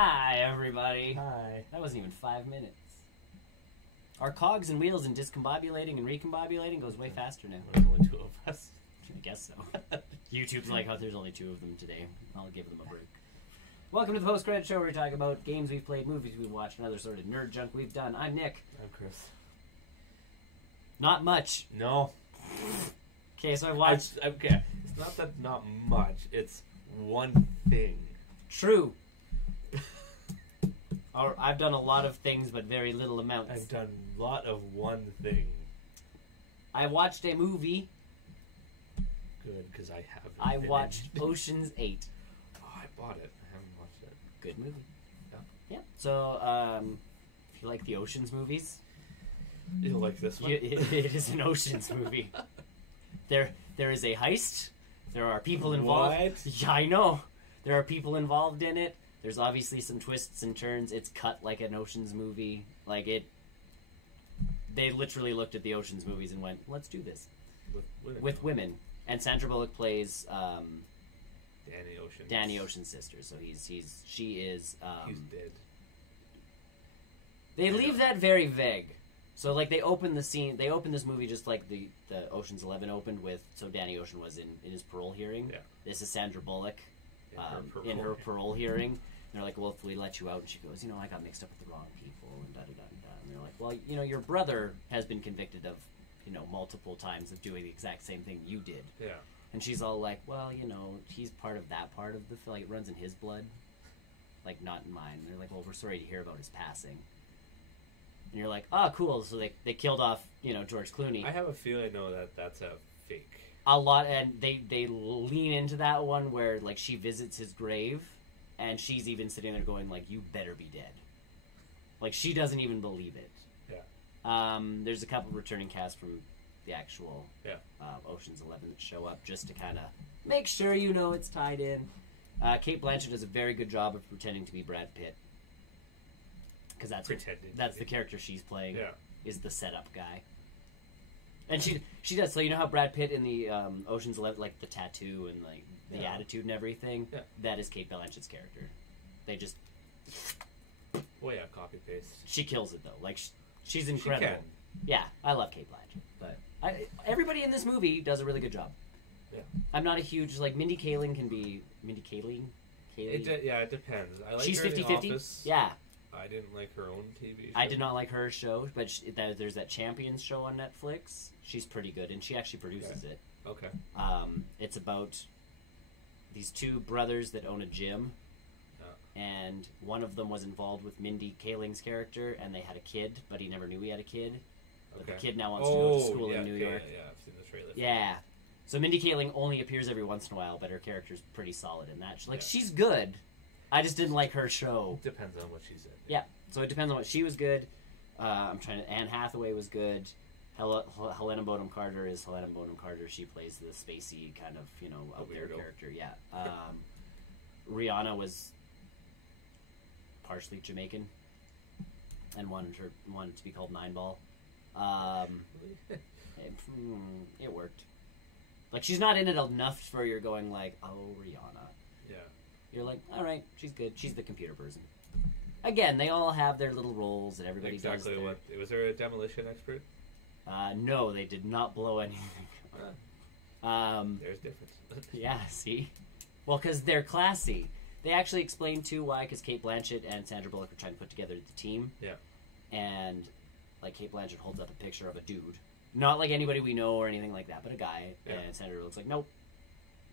Hi, everybody. Hi. That wasn't even 5 minutes. Our cogs and wheels and discombobulating and recombobulating goes way faster now. There's only two of us. I guess so. YouTube's like, oh, there's only 2 of them today. I'll give them a break. Welcome to the post-credit show where we talk about games we've played, movies we've watched, and other sort of nerd junk we've done. I'm Nick. I'm Chris. Not much. No. Okay, so I watched... Okay. It's not that not much. It's one thing. True. I've done a lot of things, but very little amounts. I've done a lot of one thing. I watched a movie. Good, because I haven't. I watched Ocean's 8. Oh, I bought it. I haven't watched it. Good movie. Yeah. Yeah. So, if you like the Ocean's movies, You like this one? it is an Ocean's movie. There is a heist. There are people involved. What? Yeah, I know. There are people involved in it. There's obviously some twists and turns. It's cut like an Ocean's movie. Like it. They literally looked at the Ocean's movies and went, "Let's do this with women." And Sandra Bullock plays Danny Ocean's sister. So she is. He's dead. They leave that very vague. So like they open the scene. They open this movie just like the Ocean's 11 opened with. So Danny Ocean was in his parole hearing. Yeah. This is Sandra Bullock. In her parole hearing, and they're like, "Well, if we let you out," and she goes, "I got mixed up with the wrong people," and da da da da. And they're like, "Well, your brother has been convicted of, multiple times of doing the exact same thing you did." Yeah. And she's all like, "Well, he's part of that part of the film. Like, it runs in his blood, like not in mine." And they're like, "Well, we're sorry to hear about his passing." And you're like, "Oh, cool." So they killed off, George Clooney. I have a feeling I know that that's a fake. A lot, and they lean into that one where like she visits his grave, and she's even sitting there going like, "You better be dead." Like she doesn't even believe it. Yeah. There's a couple returning cast from the actual Ocean's 11 that show up just to kind of make sure it's tied in. Cate Blanchett does a very good job of pretending to be Brad Pitt because that's the character she's playing. Yeah. Is the setup guy. And she does. So you know how Brad Pitt in the Ocean's 11, like the tattoo and like the attitude and everything? Yeah. That is Cate Blanchett's character. They just... Well, yeah, copy paste. She kills it, though. Like, she's incredible. She can. Yeah, I love Cate Blanchett. But everybody in this movie does a really good job. Yeah. I'm not a huge... Like, Mindy Kaling can be... Mindy Kaling? It depends. I like she's her 50-50? in the Office. Yeah. I didn't like her own TV show. I did not like her show, but there's that Champions show on Netflix. She's pretty good, and she actually produces it. Okay. It's about these 2 brothers that own a gym, and one of them was involved with Mindy Kaling's character, and they had a kid, but he never knew he had a kid. But the kid now wants to go to school in New York. Yeah, I've seen the trailer. Yeah. So Mindy Kaling only appears every once in a while, but her character's pretty solid in that. She's good. I just didn't like her show. Depends on what she's in. Yeah, so it depends on what she was good. Anne Hathaway was good. Helena Bonham Carter is Helena Bonham Carter. She plays the spacey kind of, out there character. Yeah. Rihanna was partially Jamaican and wanted to be called Nine Ball. It worked. Like, she's not in it enough for you're going like, oh, Rihanna. Yeah. You're like, all right, she's good. She's the computer person. Again, they all have their little roles, and everybody does their... Was there a demolition expert? No, they did not blow anything. There's difference. Yeah, see? Well, because they're classy. They actually explained, too, why, because Cate Blanchett and Sandra Bullock were trying to put together the team. Yeah. And, like, Cate Blanchett holds up a picture of a dude. Not like anybody we know or anything like that, but a guy. Yeah. And Sandra Bullock's like, nope.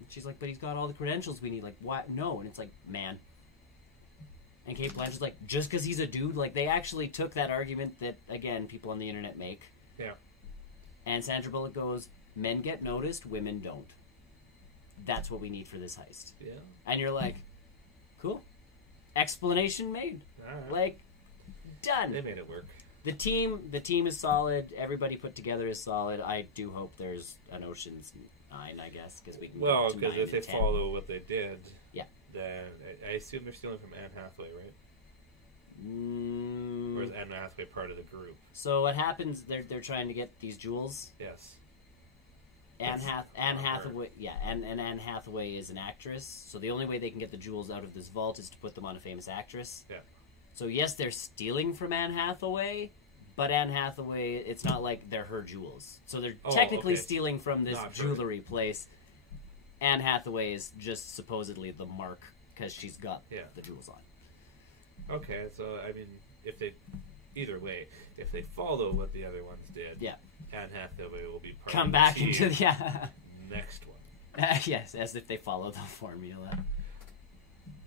She's like, but he's got all the credentials we need. Like, what? No. And it's like, man. And Cate Blanchett's like, just because he's a dude? Like, they actually took that argument that, again, people on the internet make. Yeah. And Sandra Bullock goes, men get noticed, women don't. That's what we need for this heist. Yeah. And you're like, cool. Explanation made. All right. Like, done. They made it work. The team is solid. Everybody put together is solid. I do hope there's an Ocean's 9, I guess, because we can go to 9 because if they 10. follow what they did, yeah, then I assume they're stealing from Anne Hathaway, right? Or is Anne Hathaway part of the group? So what happens? They're trying to get these jewels. Yes. Anne not her. Hathaway, yeah, and Anne Hathaway is an actress, so the only way they can get the jewels out of this vault is to put them on a famous actress. Yeah. So yes, they're stealing from Anne Hathaway, but Anne Hathaway, it's not like they're her jewels. So they're technically stealing from this Not her. jewelry place. Anne Hathaway is just supposedly the mark because she's got the jewels on. Okay, so I mean, either way, if they follow what the other ones did, Anne Hathaway will be part Come of back the team into the next one. yes, as if they follow the formula.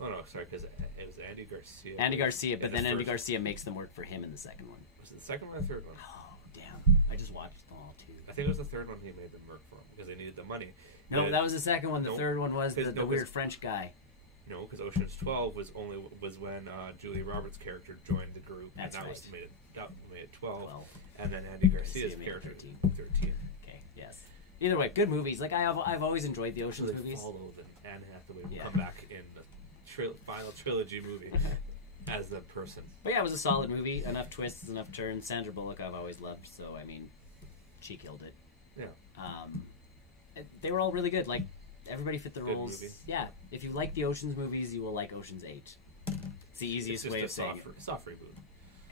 Oh no, sorry, because it was Andy Garcia. Andy Garcia, in but the then Andy first- Garcia makes them work for him in the second one. Was it the second one or the third one? Oh, damn. I just watched them all, too. I think it was the third one he made them work for him because they needed the money. No, that was the second one. The No. third one was the 'Cause- no, weird 'cause- French guy. No, because Ocean's 12 was when Julia Roberts' character joined the group, That's and that right. made it 12, 12. and then Andy Garcia's Garcia made character 13. 13. Okay, yes. Either way, good movies. Like, I've always enjoyed the So Ocean's they movies. follow that Anne Hathaway will Yeah. come back in the final trilogy movie as the person. But yeah, it was a solid movie. Enough twists, enough turns. Sandra Bullock I've always loved, so, I mean, she killed it. Yeah. They were all really good. Like, everybody fit the Good roles. movie. Yeah, if you like the Ocean's movies, you will like Ocean's 8. It's the easiest It's way of just a saying soft reboot.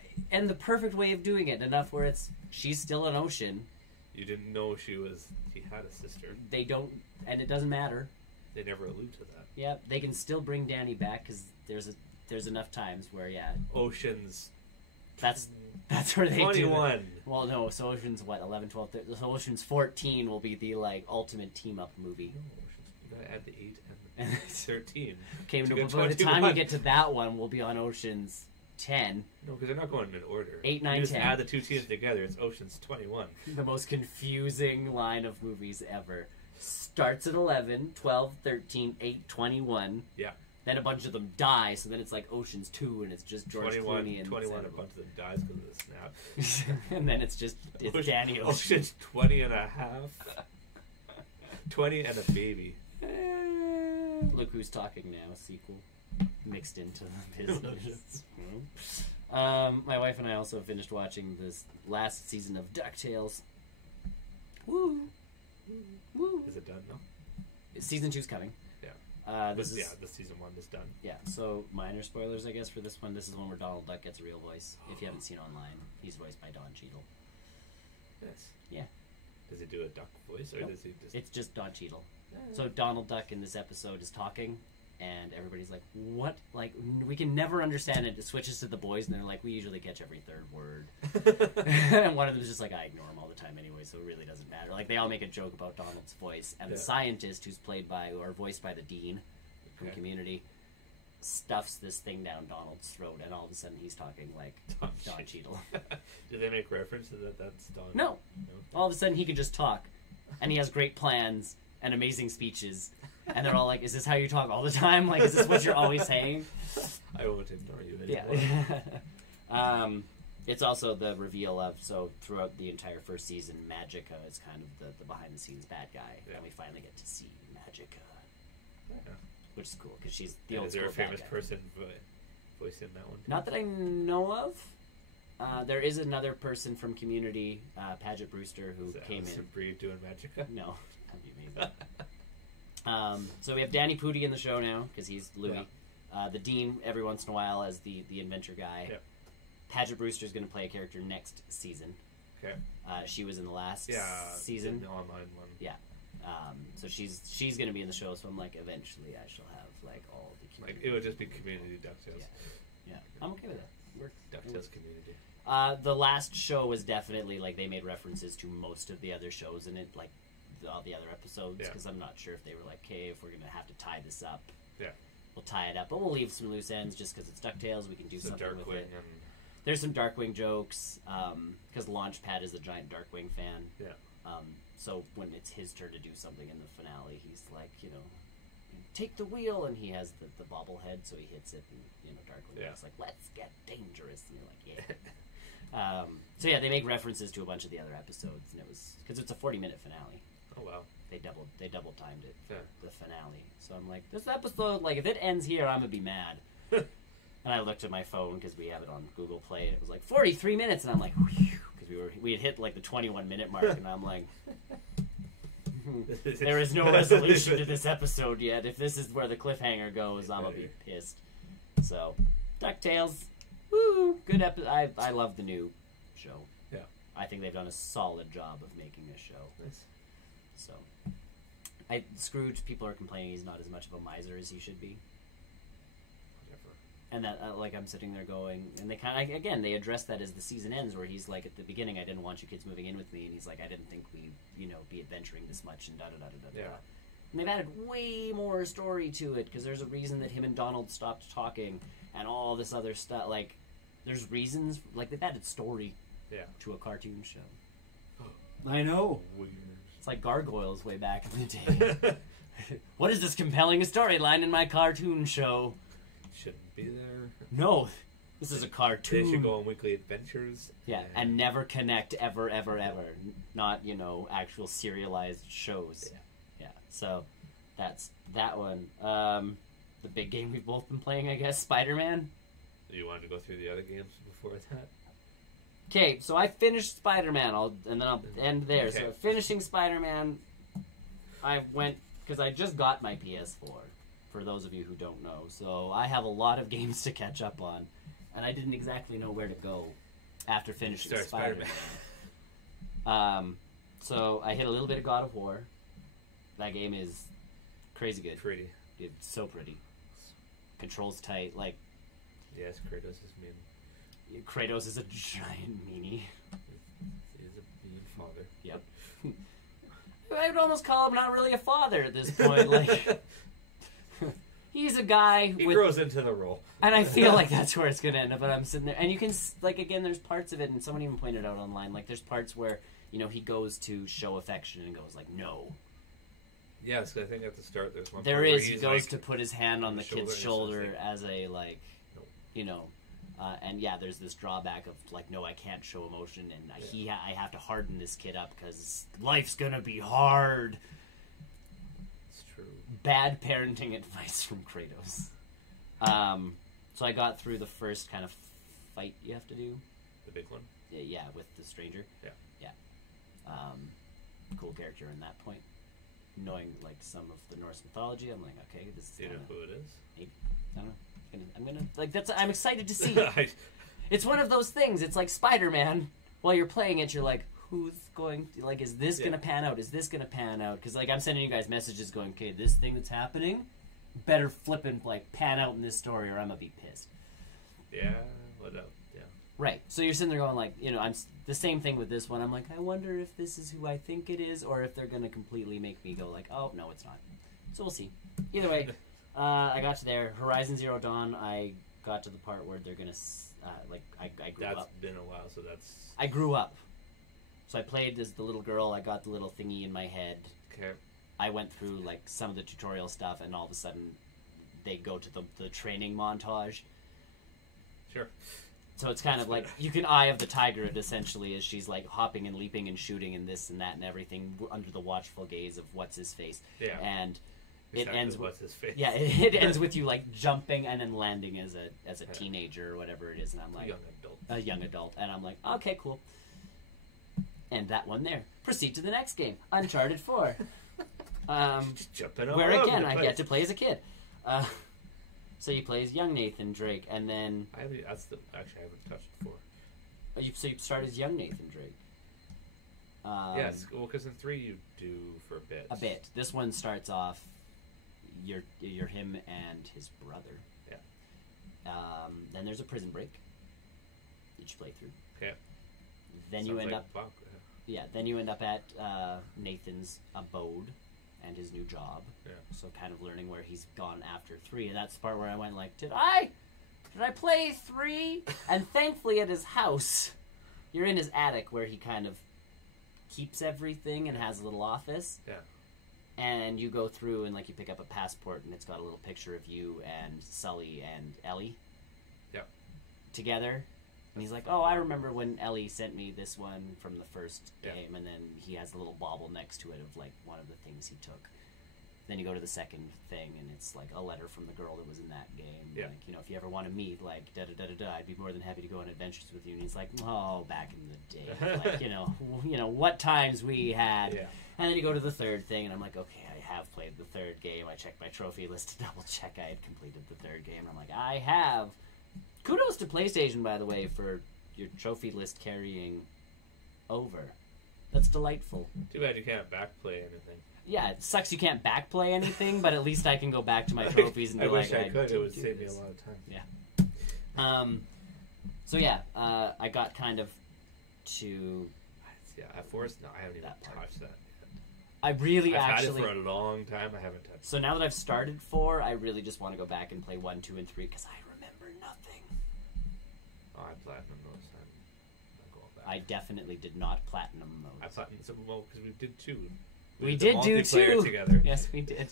it. And the perfect way of doing it, enough where she's still an Ocean. You didn't know he had a sister. They don't, and it doesn't matter. They never allude to that. Yeah, they can still bring Danny back because there's enough times where Ocean's that's where they 21. do it. Well, no, so Ocean's what 11, 12, 13, so Ocean's 14 will be the like ultimate team up movie. No, you gotta add the 8 and the 13. Okay, To no, get but by the time 21. you get to that one, we'll be on Ocean's 10. No, because they're not going in order. 8, 9, you just 10. add the two teams together. It's Ocean's 21. The most confusing line of movies ever. Starts at 11, 12, 13, 8, 21. Yeah. Then a bunch of them die, so then it's like Ocean's 2, and it's just George 21, Clooney and 21 a Sandra bunch of them dies because of the snap. and then it's Danny Ocean. Ocean's 20 and a half. 20 and a baby. Look Who's Talking Now sequel mixed into the business. My wife and I also finished watching this last season of DuckTales. Woo! Woo! Is it done now? Season 2's coming. Yeah. This is the season 1 is done. yeah. So minor spoilers, I guess, for this one. This is one where Donald Duck gets a real voice. If you haven't seen online, he's voiced by Don Cheadle. Yes. Yeah. Does he do a duck voice or Nope. does he just? It's just Don Cheadle. So Donald Duck in this episode is talking, and everybody's like, "What? Like, we can never understand it." It switches to the boys, and they're like, "We usually catch every third word." And one of them's just like, "I ignore him all the time anyway, so it really doesn't matter." Like, they all make a joke about Donald's voice, and the Yeah. scientist who's played by or voiced by the dean from Okay. Community stuffs this thing down Donald's throat, and all of a sudden he's talking like Don Cheadle. Do they make reference to that? That's Don. No. All of a sudden he can just talk, and he has great plans and amazing speeches, and they're all like, "Is this how you talk all the time? Like, is this what you're always saying?" I won't ignore you anymore. Yeah. It's also the reveal of, so throughout the entire first season, Magica is kind of the behind the scenes bad guy, Yeah. and we finally get to see Magica, Yeah. which is cool because she's the And old is there school a famous bad guy. person voicing that one? Not that I know of. There is another person from Community, Paget Brewster, who Is that came Alison in. Brie doing Magica? No, that'd be amazing. So we have Danny Pudi in the show now because he's Louis. The Dean every once in a while as the inventor guy. Yep. Paget Brewster's going to play a character next season. Okay. She was in the last Yeah. season. The online one. Yeah. So she's going to be in the show. So I'm like, eventually I shall have like all the Like Community. it would just be Community DuckTales. Yeah, I'm okay with that. DuckTales Community. The last show was definitely like they made references to most of the other shows in it, like all the other episodes. Yeah. Because I'm not sure if they were like, "Okay, if we're gonna have to tie this up, Yeah. we'll tie it up, but we'll leave some loose ends just because it's DuckTales. We can do So something with Darkwing it." and There's some Darkwing jokes because Launchpad is a giant Darkwing fan. yeah. So when it's his turn to do something in the finale, he's like, take the wheel, and he has the bobblehead, so he hits it, and Darkwing is like, "Let's get dangerous," and you're like, "Yeah." So yeah, they make references to a bunch of the other episodes, and it was because it's a 40-minute finale. Oh wow. They double timed it for Yeah. the finale. So I'm like, this episode, like, if it ends here, I'm gonna be mad. And I looked at my phone because we have it on Google Play, and it was like 43 minutes, and I'm like, because we had hit like the 21-minute mark, and I'm like, There is no resolution to this episode yet. If this is where the cliffhanger goes, I'm gonna be pissed. So, DuckTales, woo, good episode. I love the new show. Yeah, I think they've done a solid job of making this show. Nice. So, Scrooge, people are complaining he's not as much of a miser as he should be. And that, I'm sitting there going, and they kind of, again, they address that as the season ends, where he's like, at the beginning, I didn't want you kids moving in with me, and he's like, I didn't think we'd, be adventuring this much, and da-da-da-da-da. Yeah. And they've added way more story to it, because there's a reason that him and Donald stopped talking, and all this other stuff, there's reasons, they've added story to a cartoon show. I know. Weird. It's like Gargoyles way back in the day. What is this compelling storyline in my cartoon show? Shouldn't be there. No, this is a cartoon. They should go on weekly adventures. Yeah, and never connect ever. Not, actual serialized shows. Yeah, so that's that one. The big game we've both been playing, I guess, Spider-Man. You wanted to go through the other games before that? Okay, so I finished Spider-Man, and then I'll end there. Okay. So finishing Spider-Man, I went, because I just got my PS4. For those of you who don't know. So I have a lot of games to catch up on, and I didn't exactly know where to go after finishing Spider-Man. So I hit a little bit of God of War. That game is crazy good. Pretty. It's so pretty. Controls tight. Yes, Kratos is mean. Kratos is a giant meanie. He is a mean father. Yep. I would almost call him not really a father at this point. He's a guy he grows into the role. And I feel like that's where it's going to end up. But I'm sitting there. And you can, again, there's parts of it, and someone even pointed out online, there's parts where, he goes to show affection and goes, no. Yes, I think at the start there's one there part is. where He goes to put his hand on the kid's shoulder as a, no. And yeah, there's this drawback of, no, I can't show emotion, and I have to harden this kid up because life's going to be hard. Bad parenting advice from Kratos. So I got through the first kind of fight you have to do. The big one? Yeah, with the stranger. Yeah. Cool character in that point. Knowing, some of the Norse mythology, I'm like, okay, this is... Do you know who it is? I don't know. I'm excited to see. It's one of those things. It's like Spider-Man. While you're playing it, you're like, who's going to, is this going to pan out? Is this going to pan out? Because, I'm sending you guys messages going, okay, this thing that's happening, better flippin', pan out in this story or I'm going to be pissed. Yeah, what up? Yeah. Right. So you're sitting there going, I'm the same thing with this one. I'm like, I wonder if this is who I think it is or if they're going to completely make me go, oh, no, it's not. So we'll see. Either way, I got to there. Horizon Zero Dawn, I got to the part where they're going to, I grew up. That's been a while, so that's... I grew up. So I played as the little girl. I got the little thingy in my head. Okay. I went through some of the tutorial stuff, and all of a sudden, they go to the training montage. Sure. So it's kind of like you can Eye of the Tiger it essentially as she's hopping and leaping and shooting and this and that and everything under the watchful gaze of what's his face. Yeah. And exactly it ends what's his face. Yeah, it ends with you jumping and then landing as a teenager or whatever it is, and I'm like a young adult, and I'm like, okay, cool. And that one there. Proceed to the next game, Uncharted 4. Where again I get to play as a kid. So you play as young Nathan Drake, and then actually I haven't touched it before. So you start as young Nathan Drake. Yes, well, because in 3 you do for a bit. A bit. This one starts off. You're him and his brother. Yeah. Then there's a prison break. That you play through. Okay. Then Sounds you end like up. Bach. Yeah. Then you end up at Nathan's abode and his new job. Yeah. So kind of learning where he's gone after 3, and that's the part where I went did I play 3? And thankfully at his house, you're in his attic where he kind of keeps everything and has a little office. Yeah. And you go through and you pick up a passport and it's got a little picture of you and Sully and Ellie. Yeah. Together. And he's like, oh, I remember when Ellie sent me this one from the first game, and then he has a little bauble next to it of one of the things he took. Then you go to the second thing, and it's like a letter from the girl that was in that game. Yeah. Like, you know, if you ever want to meet, like, da-da-da-da-da, I'd be more than happy to go on adventures with you. And he's like, oh, back in the day. Like, you know, what times we had. Yeah. And then you go to the third thing, and I'm like, okay, I have played the third game. I checked my trophy list to double check I had completed the third game. And I'm like, I have. Kudos to PlayStation, by the way, for your trophy list carrying over. That's delightful. Too bad you can't backplay anything. Yeah, it sucks you can't backplay anything, but at least I can go back to my trophies and be I wish like, I could. It would do save me this. a lot of time. Yeah. So yeah, I got kind of to. Yeah, at Forest, no, I haven't even That part. touched that. I really I've actually. had it for a long time. I haven't touched. So now that I've started 4, I really just want to go back and play 1, 2, and 3 because I remember nothing. Oh, I platinum those. I'm going back. I definitely did not platinum those. I platinum some more because we did 2. We the did do multiplayer 2 together. Yes, we did.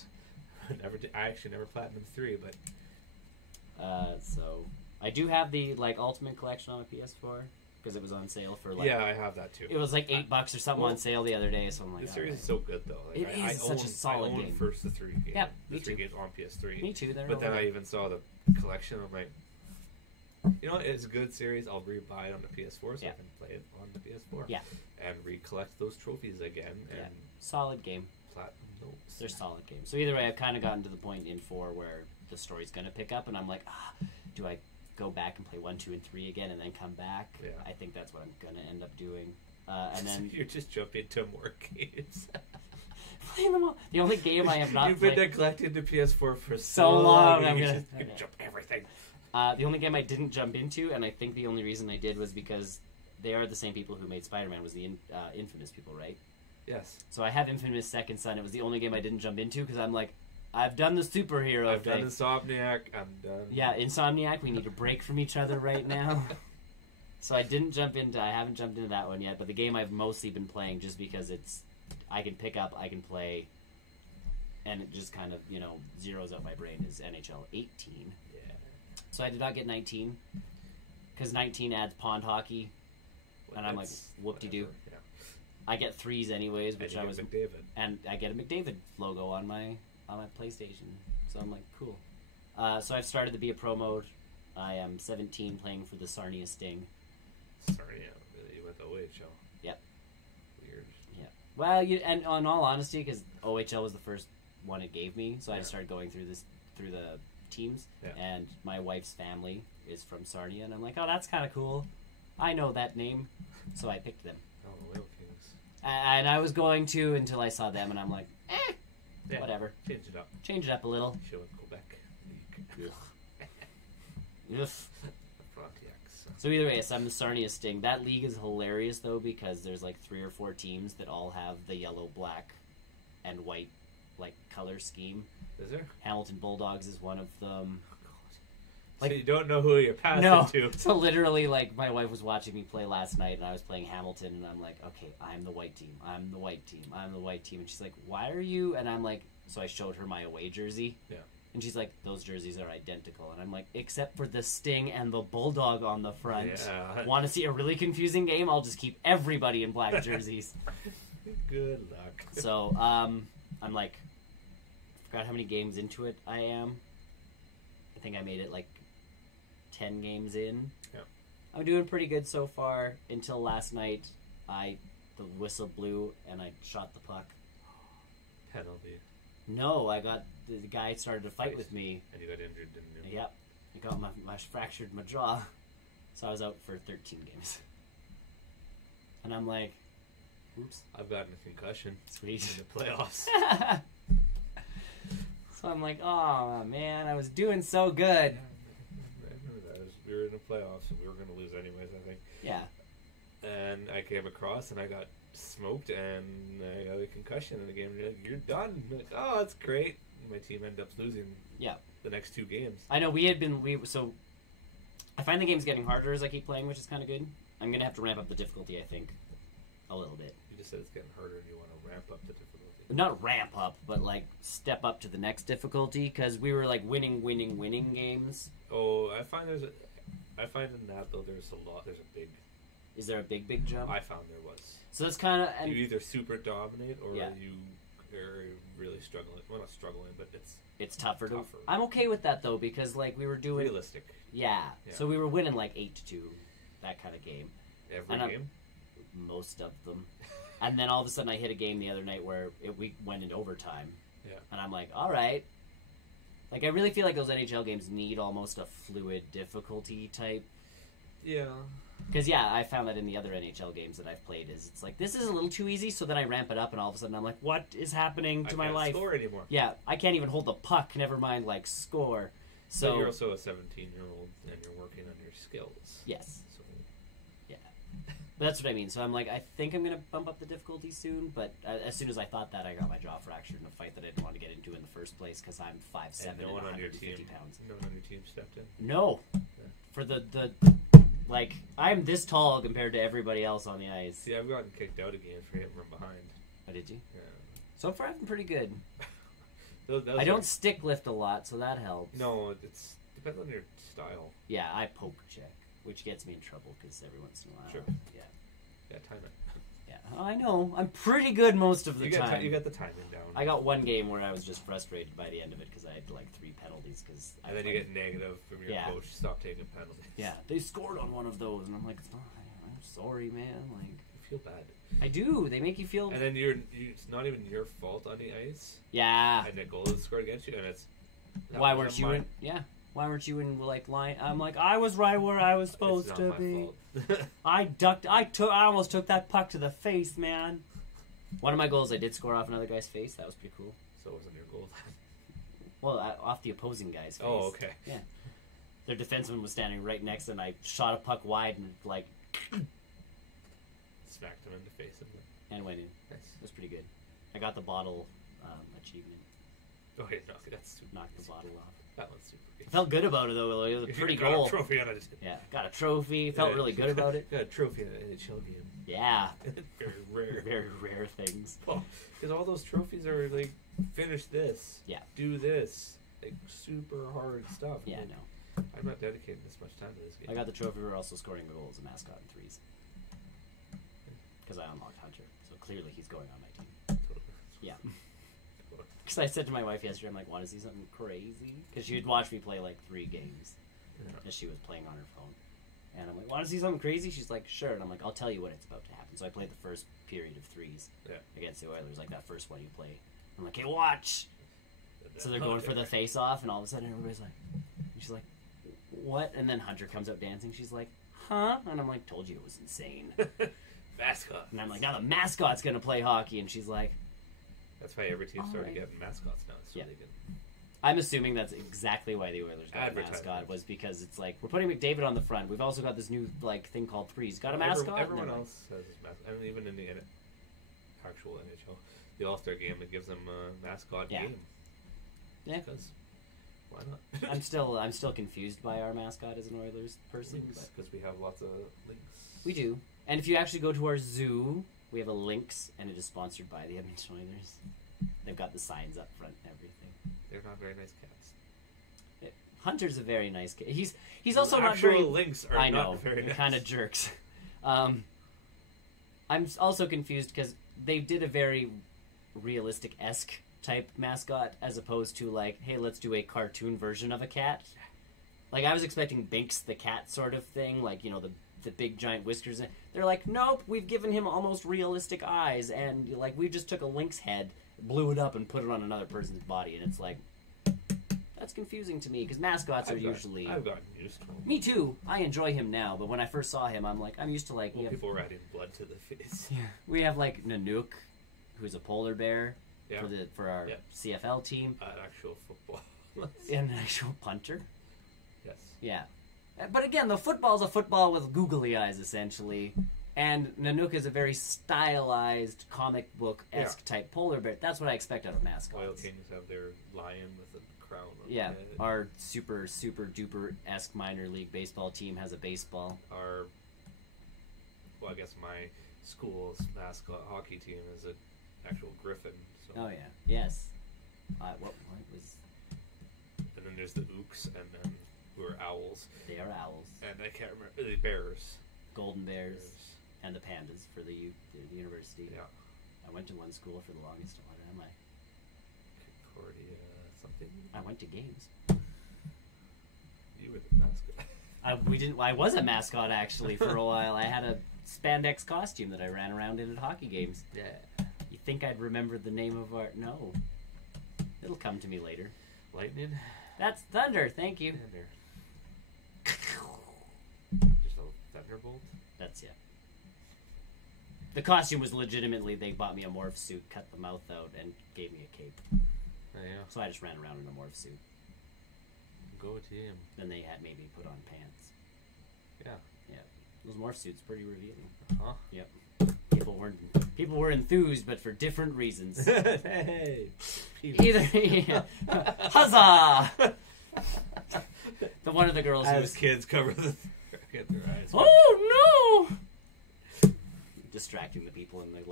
I actually never platinum 3, but So I do have the like Ultimate Collection on a PS4 because it was on sale for like. yeah, I have that too. It was like $8 or something on sale the other day, so I'm like. The series alright. is so good though. Like, It is such a solid I own game. first the 3 games. Yeah, the me 3 too. games on PS3. Me too. But then I even saw the collection. I'm like, you know what? It's a good series. I'll re-buy it on the PS4 so Yeah. I can play it on the PS4. Yeah. And recollect those trophies again and Yeah. Solid game. platinum those. They're solid games. So either way, I've kind of gotten to the point in 4 where the story's going to pick up, and I'm like, do I go back and play 1, 2, and 3 again, and then come back? Yeah. I think that's what I'm going to end up doing. And then you just jump into more games. playing them all. The only game I have not You've played. been neglecting the PS4 for So long, You I'm just gonna- jump everything. The only game I didn't jump into, and I think the only reason I did was because they are the same people who made Spider-Man, was the Infamous people, right? Yes. So I have Infamous Second Son. It was the only game I didn't jump into because I'm like, I've done the superhero I've thing. done Insomniac. I'm done. Yeah, Insomniac. We need a break from each other right now. So I haven't jumped into that one yet. But the game I've mostly been playing just because I can pick up, I can play, and it just kind of zeroes out my brain is NHL 18. Yeah. So I did not get 19 because 19 adds pond hockey, and I'm like, That's whoop-de-doo. whatever, yeah. I get 3s anyways, And which you I get was, McDavid. and I get a McDavid logo on my PlayStation. So I'm like, cool. So I've started the Be a Pro mode. I am 17 playing for the Sarnia Sting. Sorry, yeah, you went to OHL. Yep. Weird. Yeah. Well, and in all honesty, because OHL was the first one it gave me, so I Yeah. started going through the teams. Yeah. And my wife's family is from Sarnia, and I'm like, oh, that's kind of cool. I know that name, so I picked them. Oh, the Whale Kings. And I was going to until I saw them, and I'm like, Yeah. whatever. Change it up. Change it up a little. Show it Quebec League. Ugh. Frontiacs. So either way, yes, I'm the Sarnia Sting. That league is hilarious though because there's like 3 or 4 teams that all have the yellow, black, and white like color scheme. Is there? Hamilton Bulldogs is one of them. Like, Like- so you don't know who you're passing No, to. so literally, like my wife was watching me play last night, and I was playing Hamilton, and I'm like, okay, I'm the white team. I'm the white team. I'm the white team, and she's like, why are you? And I'm like, so I showed her my away jersey. Yeah. And she's like, those jerseys are identical. And I'm like, except for the Sting and the Bulldog on the front. Yeah. Want to see a really confusing game? I'll just keep everybody in black jerseys. Good luck. So, I'm like, I forgot how many games into it I am. I think I made it like 10 games in. Yeah. I'm doing pretty good so far until last night. The whistle blew and I shot the puck. Penalty. No, the guy started to fight with me. And you got injured, didn't you? Yep. I got fractured my jaw. So I was out for 13 games. And I'm like, oops. I've gotten a concussion Sweet. in the playoffs. So I'm like, oh man, I was doing so good. I remember that. We were in the playoffs and we were going to lose anyways, I think. Yeah. And I came across and I got smoked and I got a concussion in the game. And you're like, you're done. I'm like, oh, that's great. And my team ended up losing Yeah. the next 2 games. I know so I find the game's getting harder as I keep playing, which is kind of good. I'm going to have to ramp up the difficulty, I think, a little bit. You just said it's getting harder and you want to ramp up the difficulty. Not ramp up, but like step up to the next difficulty because we were like winning games. Oh, I find in that though there's a big. Is there a big jump? I found there was. So that's kind of You either super dominate or Yeah. you they're really struggling. Well, not struggling, but It's tougher to. Tougher. I'm okay with that though because like we were doing. realistic. Yeah. Yeah. So we were winning like 8-2, that kind of game. Every And game. Most of them. And then all of a sudden I hit a game the other night where we went into overtime. Yeah. And I'm like, all right. Like I really feel like those NHL games need almost a fluid difficulty type. Yeah. Because yeah, I found that in the other NHL games that I've played is it's like this is a little too easy, so then I ramp it up and all of a sudden I'm like, what is happening to my life? I can't score anymore. Yeah, I can't even hold the puck. Never mind like score. So but you're also a 17-year-old and you're working on your skills. Yes. So Yeah. But that's what I mean. So I'm like, I think I'm gonna bump up the difficulty soon. But as soon as I thought that, I got my jaw fractured in a fight that I didn't want to get into in the first place because I'm 5'7" and no one on your 150 team. pounds. No one on your team stepped in. No. For the like I'm this tall compared to everybody else on the ice. See, I've gotten kicked out again for hitting from behind. Oh, did you? Yeah. So far, I've been pretty good. Those I don't stick lift a lot, so that helps. No, it's depends on your style. Yeah, I poke check, which gets me in trouble because every once in a while. Sure. Yeah. Yeah, time it. Yeah. Oh, I know. I'm pretty good most of the You time. you got the timing down. I got one game where I was just frustrated by the end of it because I had like 3 penalties. And then you get negative from your coach. Stop taking penalties. Yeah, they scored on one of those, and I'm like, oh, I'm sorry, man. Like, You feel bad. I do. They make you feel. And then it's not even your fault on the ice. Yeah. And the goal is scored against you, and it's. Why weren't you in? Yeah. Why weren't you in like line? I'm like, I was right where I was supposed to be. I ducked. I almost took that puck to the face, man. One of my goals, I did score off another guy's face. That was pretty cool. So it wasn't your goal. Well, off the opposing guy's face. Oh, okay. Yeah. Their defenseman was standing right next, and I shot a puck wide and like smacked him in the face and went in. Nice. It was pretty good. I got the bottle achievement. Oh yeah, no, that's super. Knocked the bottle off. That one's super good. I felt good about it though. It was a pretty got goal. A trophy on it. Yeah, got a trophy. Felt really good about it. Got a trophy in an NHL game. Yeah. Very rare. Very rare things. Because all those trophies are like, finish this. Yeah. Do this. Like super hard stuff. Yeah, like, no. I'm not dedicating this much time to this game. I got the trophy for also scoring a goal as a mascot in threes. Because I unlocked Hunter, so clearly he's going on my team. Totally. Yeah. Because I said to my wife yesterday, I'm like, want to see something crazy? Because she had watched me play like 3 games as she was playing on her phone. And I'm like, want to see something crazy? She's like, sure. And I'm like, I'll tell you when it's about to happen. So I played the first period of threes against the Oilers, like that first one you play. I'm like, hey, watch! So they're going for the face-off, and all of a sudden everybody's like, and she's like, what? And then Hunter comes out dancing. She's like, huh? And I'm like, told you it was insane. Mascot. And I'm like, now the mascot's going to play hockey. And she's like, that's why every team started getting mascots now. So they can... I'm assuming that's exactly why the Oilers got a mascot, was because it's like, we're putting McDavid on the front. We've also got this new like thing called threes. Got a mascot? Everyone else has his mascot. And even in the actual NHL, the All-Star game, it gives them a mascot game. Yeah. Because why not? I'm still confused by our mascot as an Oilers person. Because we have lots of links. We do. And if you actually go to our zoo, we have a Lynx, and it is sponsored by the Edmonton Oilers. They've got the signs up front and everything. They're not very nice cats. Hunter's a very nice cat. He's also not very... very... Lynx are not very nice. Kind of jerks. I'm also confused because they did a very realistic-esque type mascot as opposed to like, hey, let's do a cartoon version of a cat. Like, I was expecting Binks the cat sort of thing, like, you know, the big giant whiskers. They're like, nope, we've given him almost realistic eyes, and like we just took a lynx head, blew it up, and put it on another person's body, and it's like, that's confusing to me because mascots are usually. I've gotten used to him. Me too. I enjoy him now, but when I first saw him, I'm like, I'm used to like. Well, people adding blood to the face. Yeah, we have like Nanook, who's a polar bear for our CFL team. An actual football. And an actual punter. Yes. Yeah. But again, the football's a football with googly eyes, essentially. And Nanook is a very stylized, comic book-esque type polar bear. That's what I expect out of mascots. Oil Kings have their lion with a crown on yeah, the head. Our super, super duper-esque minor league baseball team has a baseball. I guess my school's mascot hockey team is an actual griffin. So. Oh, yeah. Yes. What was... And then there's the Ooks, and then... who are owls. They are owls. And I can't remember. The bears. Golden bears. And the pandas for the university. Yeah. I went to one school for the longest. What am I? Concordia something. I went to games. You were the mascot. I was a mascot actually for a while. I had a spandex costume that I ran around in at hockey games. Yeah. You think I'd remember the name of our... No. It'll come to me later. Lightning. That's thunder. Thank you. Thunder. Just a thunderbolt. That's yeah. The costume was legitimately, they bought me a morph suit, cut the mouth out, and gave me a cape. Oh, yeah. So I just ran around in a morph suit. Go team. Then they had made me put on pants. Yeah. Yeah. Those morph suits pretty revealing. Huh? Yep. People were enthused, but for different reasons. Hey. Either huzzah! The one of the girls as who was kids cover get their eyes. oh no! Distracting the people in the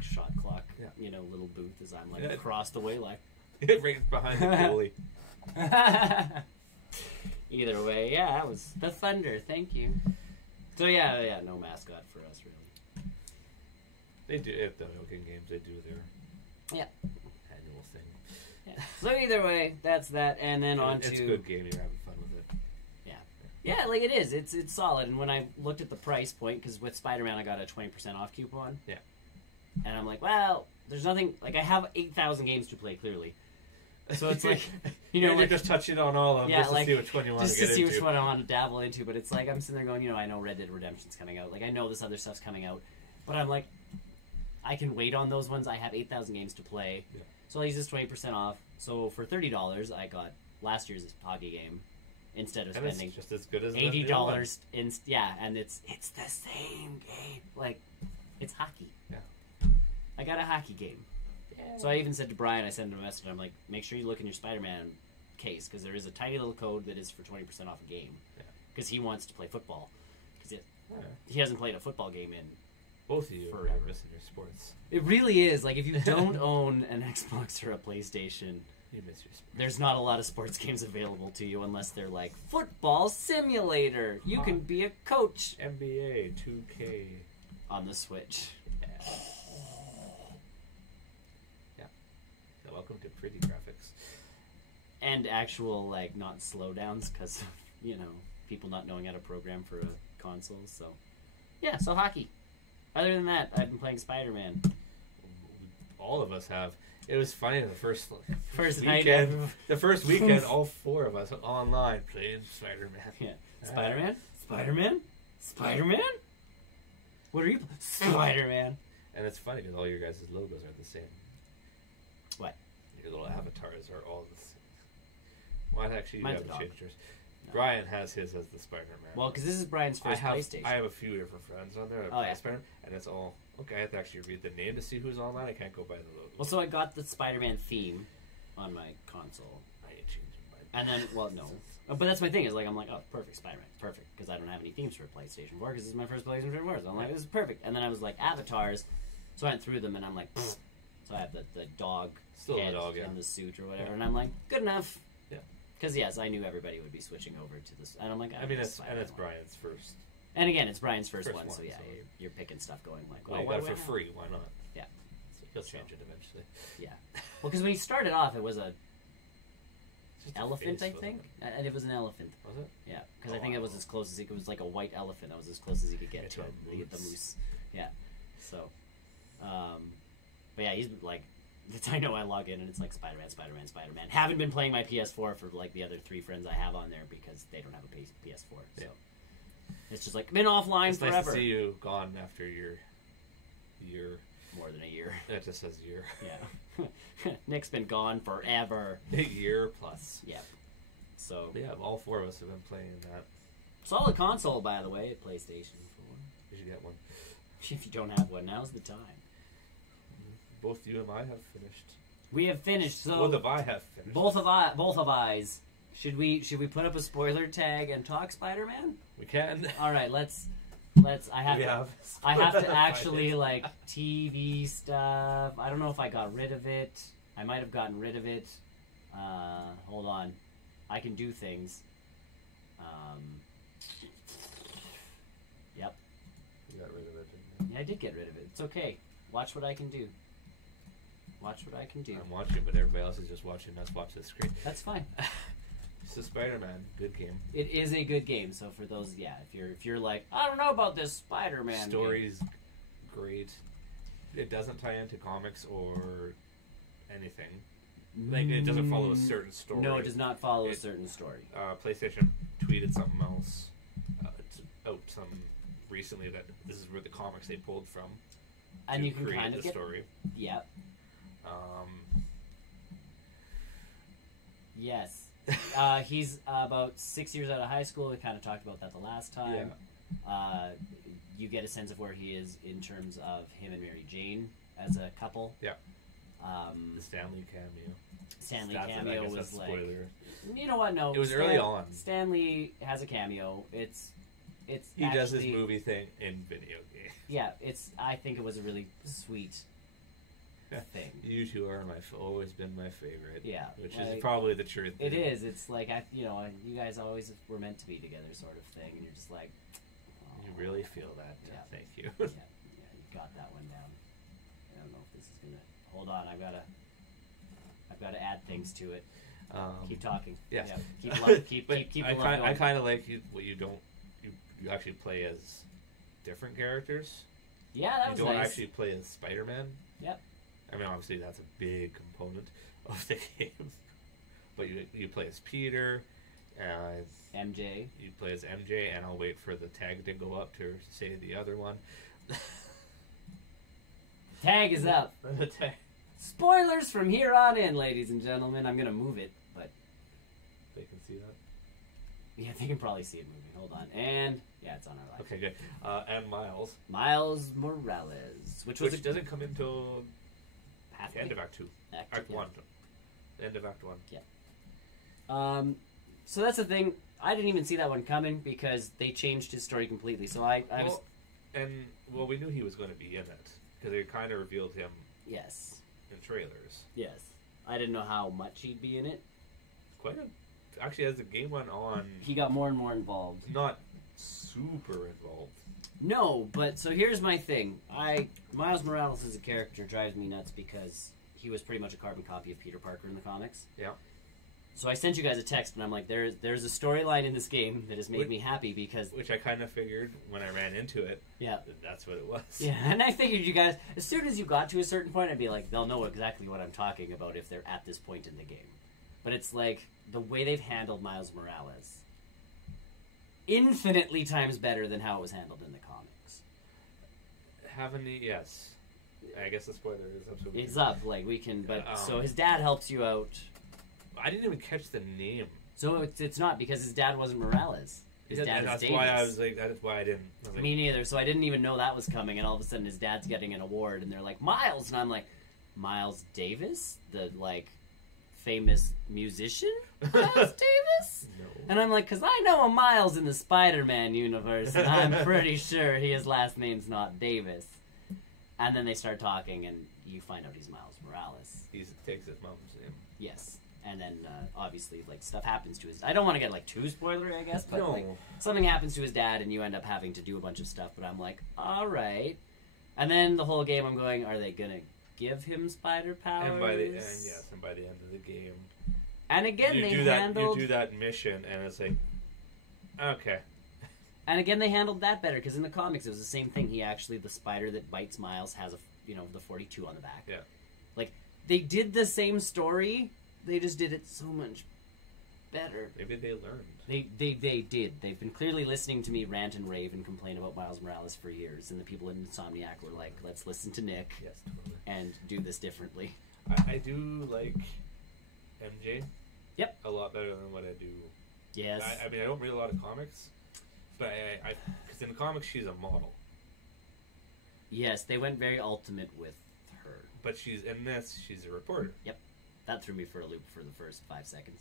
shot clock, Yeah. little booth as I'm like across the way like right behind the goalie. Either way, yeah, that was the thunder. Thank you. So yeah, no mascot for us really. They do at the Hogan games. They do their annual thing. Yeah. So either way, that's that, and then on to it's a good game. You're having fun with it. Yeah, like it is. It's solid. And when I looked at the price point, because with Spider-Man I got a 20% off coupon. Yeah. And I'm like, well, there's nothing like I have 8,000 games to play clearly. So it's like, you're like, just touching on all of them just to see which one you want to get into. Just to see which one I want to dabble into. But it's like I'm sitting there going, I know Red Dead Redemption's coming out. Like I know this other stuff's coming out, but I'm like, I can wait on those ones. I have 8,000 games to play, so I'll use this 20% off. So for $30, I got last year's hockey game instead of spending it's just as good as $80. And it's the same game. Like it's hockey. Yeah. I got a hockey game. So I even said to Brian, I sent him a message. I'm like, make sure you look in your Spider-Man case because there is a tiny little code that is for 20% off a game. Because he wants to play football. Because he hasn't played a football game in both of you forever. are missing your sports. It really is. Like if you don't own an Xbox or a PlayStation, you miss your sports. There's not a lot of sports games available to you unless they're like football simulator. You can be a coach. NBA 2K on the Switch. Welcome to pretty graphics. And actual, like, not slowdowns because of, people not knowing how to program for a console. So, yeah, so hockey. Other than that, I've been playing Spider-Man. All of us have. It was funny the first weekend. The first weekend, all four of us online playing Spider-Man. Yeah. Spider-Man? Spider-Man? Spider-Man? What are you... Spider-Man. And it's funny because all your guys' logos are the same. What? Your little avatars are all the same. Well, actually, you haven't changed yours. No. Brian has his as the Spider-Man. Well, because this is Brian's first PlayStation. I have a few different friends on there that play Spider-Man, and it's all... Okay, I have to actually read the name to see who's online. I can't go by the logo. Well, so I got the Spider-Man theme on my console. I ain't changing my... And then, well, no. But that's my thing, is like, I'm like, oh, perfect, Spider-Man. Perfect. Because I don't have any themes for PlayStation 4, because this is my first PlayStation 4. So I'm like, this is perfect. And then I was like, avatars. So I went through them, and I'm like, pfft. So I have the dog Still head the dog, and the suit or whatever. And I'm like, good enough. Yeah. Because, yes, I knew everybody would be switching over to this. And I'm like, I mean, it's Brian's first. And again, it's Brian's first one, so yeah, so you're picking stuff going like, well, you got it for free. Why not? Yeah. So he'll change it eventually. Yeah. Well, because when he started off, it was a elephant, face I think. And it was an elephant. Was it? Yeah, because I think it was as close as it was like a white elephant. That was as close as he could get to it. To get the moose. Yeah. So, but yeah, he's like, I know I log in and it's like Spider-Man, Spider-Man, Spider-Man. Haven't been playing my PS4 for like the other 3 friends I have on there because they don't have a PS4. So yeah. It's just like been offline it's forever. Nice to see you gone after your year. More than a year. That just says year. Yeah. Nick's been gone forever. A year plus. Yep. So yeah, all 4 of us have been playing that. Solid console, by the way, at PlayStation 4. You should get one. If you don't have one, now's the time. Both you and I have finished. We have finished. So both of I have finished. Both of eyes. Should we put up a spoiler tag and talk Spider-Man? We can. All right, let's. I have to actually like TV stuff. I don't know if I got rid of it. I might have gotten rid of it. Hold on. I can do things. Yep. You got rid of it, didn't you? Yeah, I did get rid of it. It's okay. Watch what I can do. Watch what I can do. I'm watching, but everybody else is just watching us watch the screen. That's fine. So Spider-Man, good game. It is a good game. So for those, if you're like, I don't know about this Spider-Man Story's great. It doesn't tie into comics or anything. Like, it doesn't follow a certain story. No, it does not follow a certain story. PlayStation tweeted something else recently that this is where the comics they pulled from. And you can create kind of the story. Yep. Yes. He's about 6 years out of high school. We kind of talked about that the last time. Yeah. You get a sense of where he is in terms of him and Mary Jane as a couple. Yeah. The Stanley cameo. Stanley cameo was like, spoiler. You know what? No, it was early on. Stanley has a cameo. He does his movie thing in video game. Yeah, I think it was a really sweet thing. You two are always been my favorite. Yeah, which is probably the truth. It is. It's like you guys always were meant to be together, sort of thing, and you're just like. Oh, you really feel that? Yeah. Thank you. Yeah, you got that one down. I don't know if this is gonna. Hold on, I've got to add things to it. Keep talking. Yes. Yeah. Keep I kind of like what you don't. You actually play as different characters. Yeah, that was You don't nice. actually play as Spider-Man. Yep. I mean, obviously that's a big component of the game. But you play as Peter. MJ. You play as MJ, and I'll wait for the tag to go up to say the other one. Tag is up. The tag. Spoilers from here on in, ladies and gentlemen. I'm gonna move it, but they can see that. Yeah, they can probably see it moving. Hold on, and yeah, it's on our live. Okay, good. And Miles Morales, which doesn't come until halfway? End of Act 2. Act 1. End of Act 1. Yeah. So that's the thing. I didn't even see that one coming because they changed his story completely. So we knew he was going to be in it because they kind of revealed him. Yes. In trailers. Yes. I didn't know how much he'd be in it. Actually, as the game went on, he got more and more involved. Not super involved. No, but so here's my thing. Miles Morales as a character drives me nuts because he was pretty much a carbon copy of Peter Parker in the comics. Yeah. So I sent you guys a text, and I'm like, there's a storyline in this game that has made me happy because... Which I kind of figured when I ran into it. Yeah. That's what it was. Yeah, and I figured you guys, as soon as you got to a certain point, I'd be like, they'll know exactly what I'm talking about if they're at this point in the game. But it's like, the way they've handled Miles Morales, infinitely times better than how it was handled in the comics. Yes. I guess the spoiler is up. It's up, like, we can, but, so his dad helps you out. I didn't even catch the name. So it's not, because his dad wasn't Morales. His dad is Davis. That's why I didn't. Me neither, so I didn't even know that was coming, and all of a sudden his dad's getting an award, and they're like, Miles! And I'm like, Miles Davis? The, like, famous musician? Miles Davis? No. And I'm like, because I know a Miles in the Spider-Man universe, and I'm pretty sure his last name's not Davis. And then they start talking, and you find out he's Miles Morales. He takes his mom's name. Yes. And then, obviously, like, stuff happens to his... I don't want to get, like, too spoilery, I guess, but, like, something happens to his dad, and you end up having to do a bunch of stuff, but I'm like, all right. And then the whole game, I'm going, are they going to give him spider powers? And by the end of the game... And again, you do that mission, and it's like, okay. And again, they handled that better, because in the comics, it was the same thing. The spider that bites Miles has the 42 on the back. Yeah. Like, they did the same story... They just did it so much better. Maybe they learned. They did. They've been clearly listening to me rant and rave and complain about Miles Morales for years, and the people in Insomniac were like, let's listen to Nick and do this differently. I do like MJ a lot better than what I do. Yes. I mean, I don't read a lot of comics, but because in the comics she's a model. Yes, they went very ultimate with her. But she's a reporter. Yep. That threw me for a loop for the first 5 seconds.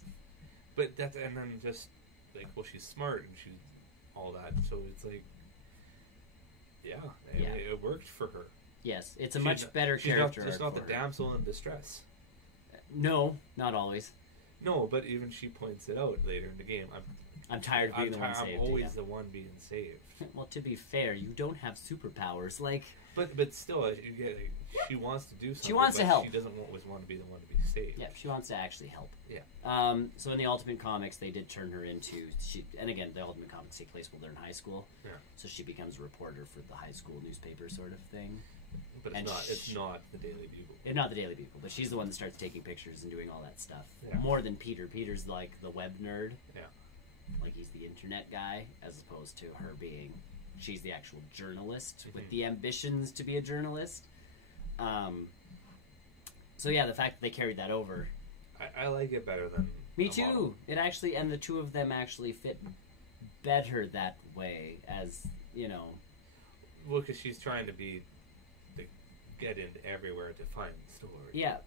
But and then just like, well, she's smart and she's all that, so it's like, it worked for her. Yes, it's a much better character. She's not the damsel in distress. No, not always. No, but even she points it out later in the game. I'm tired of being the one saved. I'm always the one being saved. Well, to be fair, you don't have superpowers. Like, but still, you get, she wants to do something. She wants to help. She doesn't always want to be the one to be saved. Yeah, she wants to actually help. Yeah. So in the Ultimate Comics, they did turn her into and again, the Ultimate Comics take place while they're in high school. Yeah. So she becomes a reporter for the high school newspaper sort of thing. But it's not the Daily Bugle. It's not the Daily Bugle, but she's the one that starts taking pictures and doing all that stuff. Yeah. More than Peter. Peter's like the web nerd. Yeah. Like he's the internet guy, as opposed to her being, she's the actual journalist with the ambitions to be a journalist. So yeah, the fact that they carried that over. I like it better than Me too. Model. It actually, and the two of them actually fit better that way, as, you know. Well, because she's trying to get into everywhere to find the story. Yeah.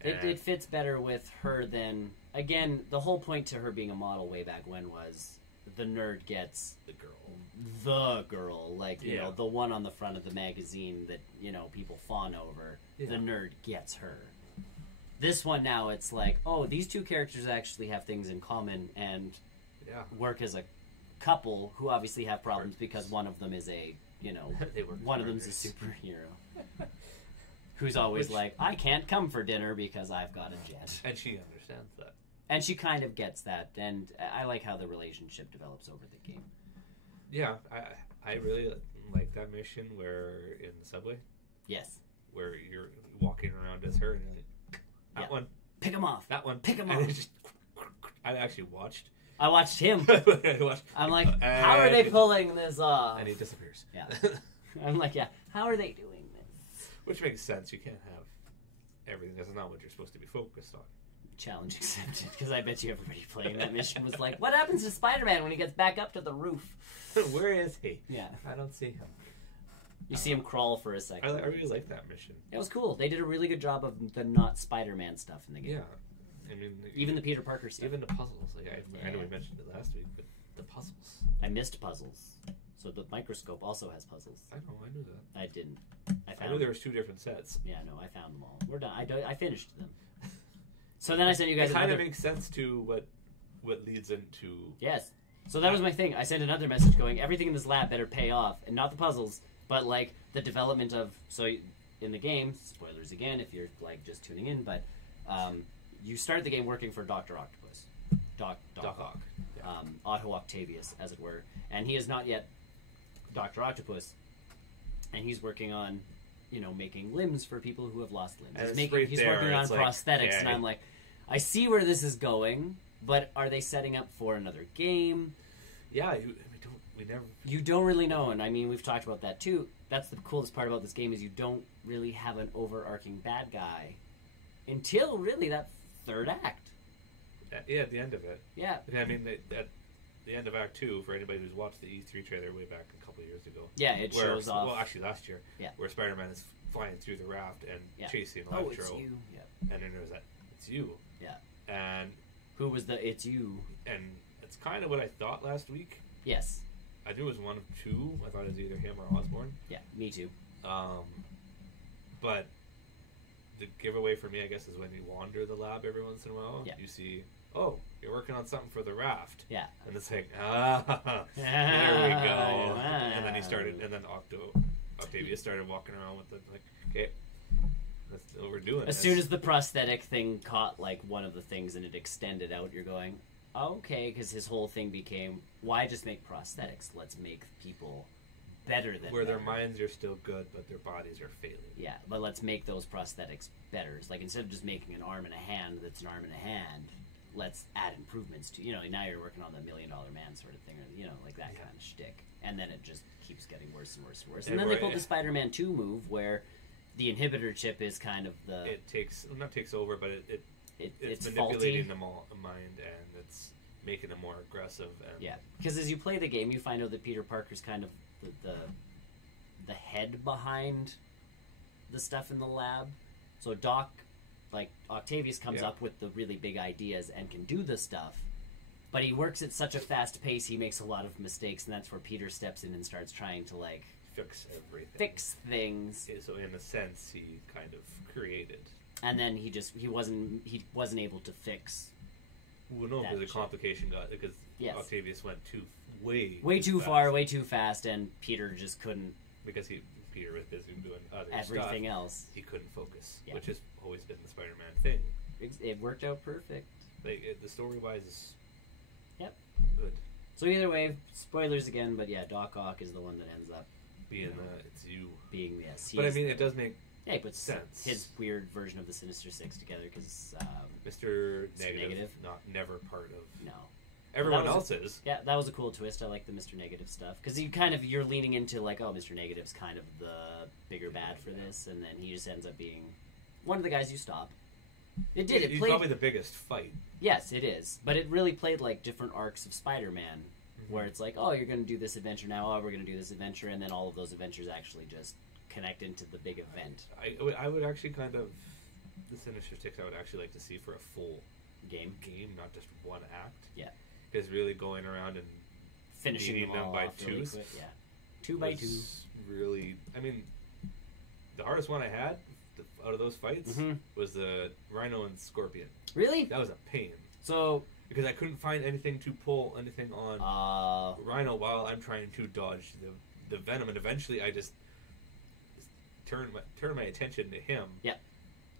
It fits better with her than, again, the whole point to her being a model way back when was the nerd gets the girl, like, you know, the one on the front of the magazine that, you know, people fawn over. Yeah. The nerd gets her. This one now, it's like, oh, these two characters actually have things in common and work as a couple who obviously have problems because one of them is a, you know, one of them's a superhero. Who's always like, I can't come for dinner because I've got a jet. And she understands that. And she kind of gets that, and I like how the relationship develops over the game. Yeah, I really like that mission where in the subway. Yes. Where you're walking around as her and you're like, that one. Pick him off. That one. Pick him off. I actually watched. I watched him. I'm like, how are they pulling this off? And he disappears. Yeah. I'm like, yeah, how are they doing this? Which makes sense. You can't have everything. That's not what you're supposed to be focused on. Challenge accepted, because I bet you everybody playing that mission was like, what happens to Spider-Man when he gets back up to the roof? Where is he? Yeah. I don't see him. You see him crawl for a second. I really like that mission. It was cool. They did a really good job of the not Spider-Man stuff in the game. Yeah. I mean, even the Peter Parker stuff. Even the puzzles. Like I know we mentioned it last week, but the puzzles. I missed puzzles. So the microscope also has puzzles. I know, I knew that. I didn't. I knew there was 2 different sets. Yeah, no, I found them all. We're done. I finished them. So then I sent you guys. It kind of makes sense to what leads into. Yes. So that was my thing. I sent another message going, everything in this lab better pay off, and not the puzzles, but like the development of. So in the game, spoilers again if you're like just tuning in, but you start the game working for Dr. Octopus, Doc Ock, Otto Octavius, as it were, and he is not yet Dr. Octopus, and he's working on, you know, making limbs for people who have lost limbs. He's working on prosthetics, and I'm like, I see where this is going, but are they setting up for another game? Yeah, You don't really know, and I mean, we've talked about that too. That's the coolest part about this game is you don't really have an overarching bad guy until really that third act. Yeah, at the end of it. Yeah. I mean, at the end of Act 2, for anybody who's watched the E3 trailer way back a couple of years ago. Yeah, it shows off. Well, actually last year. Yeah. Where Spider-Man is flying through the raft and chasing Electro. Oh, it's you. Yeah. And then there's that, it's you. Yeah. And who was the it's you? And it's kind of what I thought last week. Yes. I knew it was one of 2. I thought it was either him or Osborn. Yeah, me too. But the giveaway for me, I guess, is when you wander the lab every once in a while. Yeah. You see, oh, you're working on something for the raft. Yeah. And it's like, there we go. And then he started, and then Octavius started walking around with the, like, okay, that's what we're doing. As soon as the prosthetic thing caught, like, one of the things and it extended out, you're going, okay, because his whole thing became, why just make prosthetics? Let's make people better than where their minds are still good, but their bodies are failing. Yeah, but let's make those prosthetics better. It's like, instead of just making an arm and a hand that's an arm and a hand, let's add improvements to, you know, now you're working on the $1 Million Man sort of thing, or, you know, like that kind of shtick. And then it just keeps getting worse and worse and worse. And then they pulled the Spider-Man 2 move where the inhibitor chip is kind of the... It not takes over, but it's faulty. manipulating the mind, and it's making them more aggressive. And yeah, because as you play the game, you find out that Peter Parker's kind of the head behind the stuff in the lab. So Octavius comes up with the really big ideas and can do the stuff, but he works at such a fast pace, he makes a lot of mistakes, and that's where Peter steps in and starts trying to, like, fix everything. Fix things. So in a sense, he kind of created. And then he wasn't able to fix. Well, no, because the complication got, because Yes. Octavius went way too far, way too fast, and Peter just couldn't. Because Peter was busy doing other everything stuff, else. He couldn't focus, Yeah. which has always been the Spider-Man thing. It worked out perfect. Like the story-wise is good. So either way, spoilers again, but yeah, Doc Ock is the one that ends up being it's you. Being yes, but I mean, it does make he puts sense. His weird version of the Sinister Six together because Mr. Negative, never part of. No. Everyone else is. Yeah, that was a cool twist. I like the Mr. Negative stuff because you're leaning into like, oh, Mr. Negative's kind of the bigger bad for this, and then he just ends up being one of the guys you stop. It did. He's probably the biggest fight. Yes, it is. But it really played like different arcs of Spider-Man, where it's like, oh, you're going to do this adventure now. Oh, we're going to do this adventure, and then all of those adventures actually just connect into the big event. I would actually kind of the Sinister Six. I would actually like to see for a full game, not just one act. Yeah. Is really going around and finishing them by twos. Really yeah, 2 by 2. Really, I mean, the hardest one I had out of those fights was the Rhino and Scorpion. Really? That was a pain. So because I couldn't find anything to pull anything on Rhino while I'm trying to dodge the venom, and eventually I just turned my attention to him. Yeah.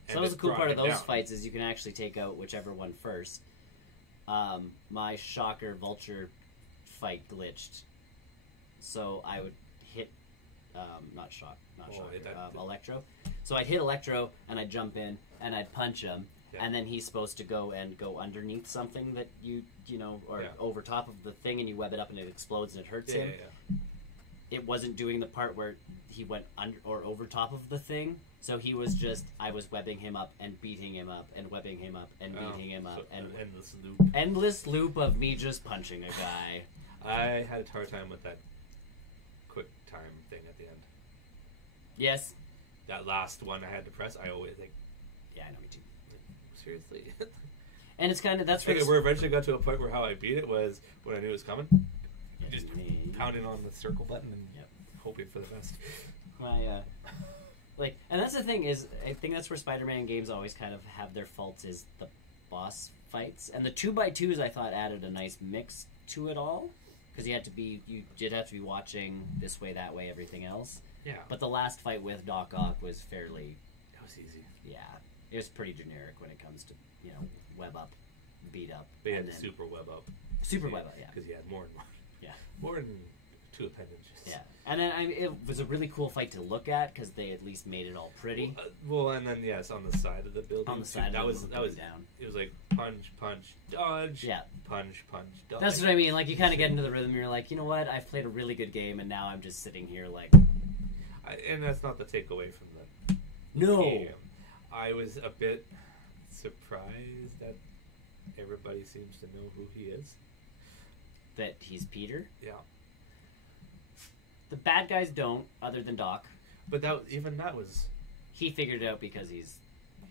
So that was a cool part of those fights is you can actually take out whichever one first. My Shocker Vulture fight glitched, so I would hit Electro. So I'd hit Electro and I'd jump in and I'd punch him, and then he's supposed to go underneath something that over top of the thing, and you web it up and it explodes and it hurts him. It wasn't doing the part where he went under or over top of the thing. So he was I was webbing him up and beating him up and webbing him up and beating him up. And endless loop. Endless loop of me just punching a guy. I had a hard time with that quick time thing at the end. Yes. That last one I had to press, I always think... Yeah, I know, me too. Seriously. And it's kind of... That's where we eventually got to a point where how I beat it was when I knew it was coming. Just pounding on the circle button and hoping for the best. And that's the thing is, I think that's where Spider-Man games always kind of have their faults is the boss fights. And the 2x2s I thought added a nice mix to it all. Because you did have to be watching this way, that way, everything else. Yeah. But the last fight with Doc Ock was fairly... That was easy. Yeah. It was pretty generic when it comes to, web up, beat up. But he had super web up. Super web up, yeah. Because he had more and more. Yeah. More than 2 appendages. Yeah. And then it was a really cool fight to look at because they at least made it all pretty. And then yes, on the side of the building. On the side of the building down. It was like punch, punch, dodge. Yeah. Punch, punch, dodge. That's what I mean. Like you kind of get into the rhythm. You're like, you know what? I've played a really good game, and now I'm just sitting here like. And that's not the takeaway from the game. I was a bit surprised that everybody seems to know who he is. That he's Peter. Yeah. The bad guys don't, other than Doc. But that was... He figured it out because he's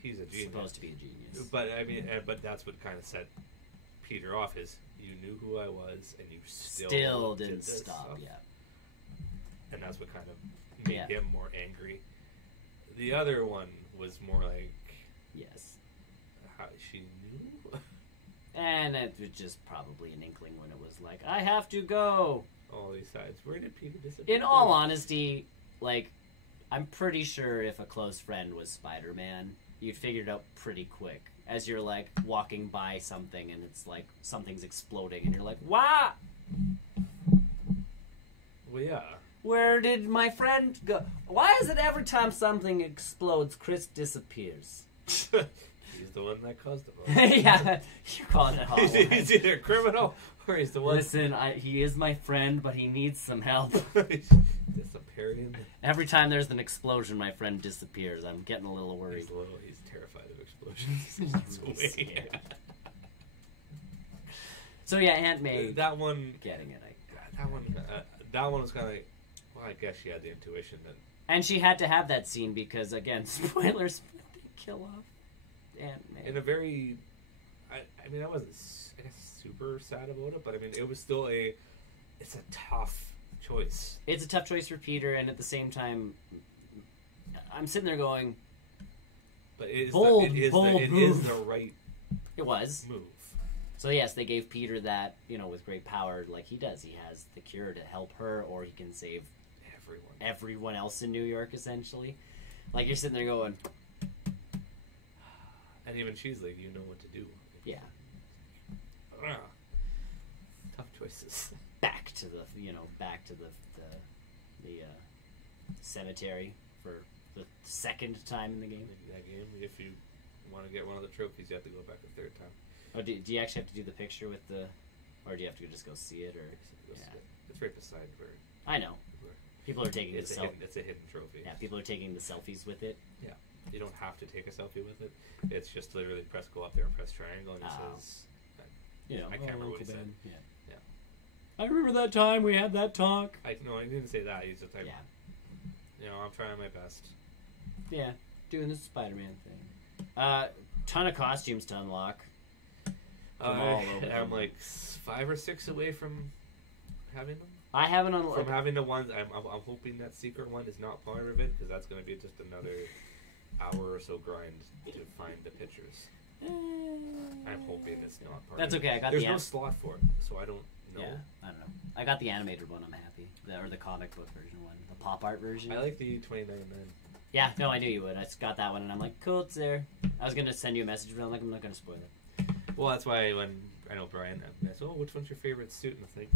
a genius. Supposed to be a genius. But I mean, but that's what kind of set Peter off is you knew who I was and you still didn't stop. Yeah. And that's what kind of made him more angry. The other one was more like... Yes. How she knew? And it was just probably an inkling when it was like, I have to go. All these sides. Where did Peter disappear? In all honesty, I'm pretty sure if a close friend was Spider-Man, you'd figure it out pretty quick. As you're, walking by something and it's like something's exploding and you're like, wow! Well, yeah. Where did my friend go? Why is it every time something explodes, Chris disappears? He's the one that caused it. Yeah, you're calling it Hollow. He's either a criminal or he's the one. Listen, he is my friend, but he needs some help. Disappearing. Every time there's an explosion, my friend disappears. I'm getting a little worried. He's terrified of explosions. He's really So yeah, Aunt May. That one. Getting it. That one was kind of like. Well, I guess she had the intuition then. And she had to have that scene because, again, spoilers. They kill off Aunt May. In a very, I mean, I wasn't, I guess, super sad about it, but I mean, it was still it's a tough choice. It's a tough choice for Peter, and at the same time, I'm sitting there going, but it is bold the move. right It was move. So yes, they gave Peter that, with great power, like he does. He has the cure to help her, or he can save everyone else in New York, essentially. Like, you're sitting there going... And even she's like, you know what to do. Yeah. Tough choices. Back to the cemetery for the second time in the game. That game, if you want to get one of the trophies, you have to go back a third time. Oh, do you actually have to do the picture with the... Or do you have to just go see it? Or It's right beside where... I know. People are taking it's a hidden trophy. Yeah, people are taking the selfies with it. Yeah. You don't have to take a selfie with it. It's just literally go up there and press triangle, and it says... I can't remember what he said. Yeah. I remember that time we had that talk. No, I didn't say that. He's just like... Yeah. I'm trying my best. Yeah, doing this Spider-Man thing. Ton of costumes to unlock. I'm like 5 or 6 away from having them. I haven't unlocked. From having the ones, I'm hoping that secret one is not part of it, because that's going to be just another hour or so grind to find the pictures. I'm hoping it's not part That's of it. okay, I got There's no slot for it, so I don't know. Yeah, I don't know. I got the animated one, I'm happy. Or the comic book version one. The pop art version. I like the 29.99. Yeah, no, I knew you would. I just got that one, and I'm like, cool, it's there. I was going to send you a message, but I'm like, I'm not going to spoil it. Well, that's why when I know Brian asked, which one's your favorite suit? And I think,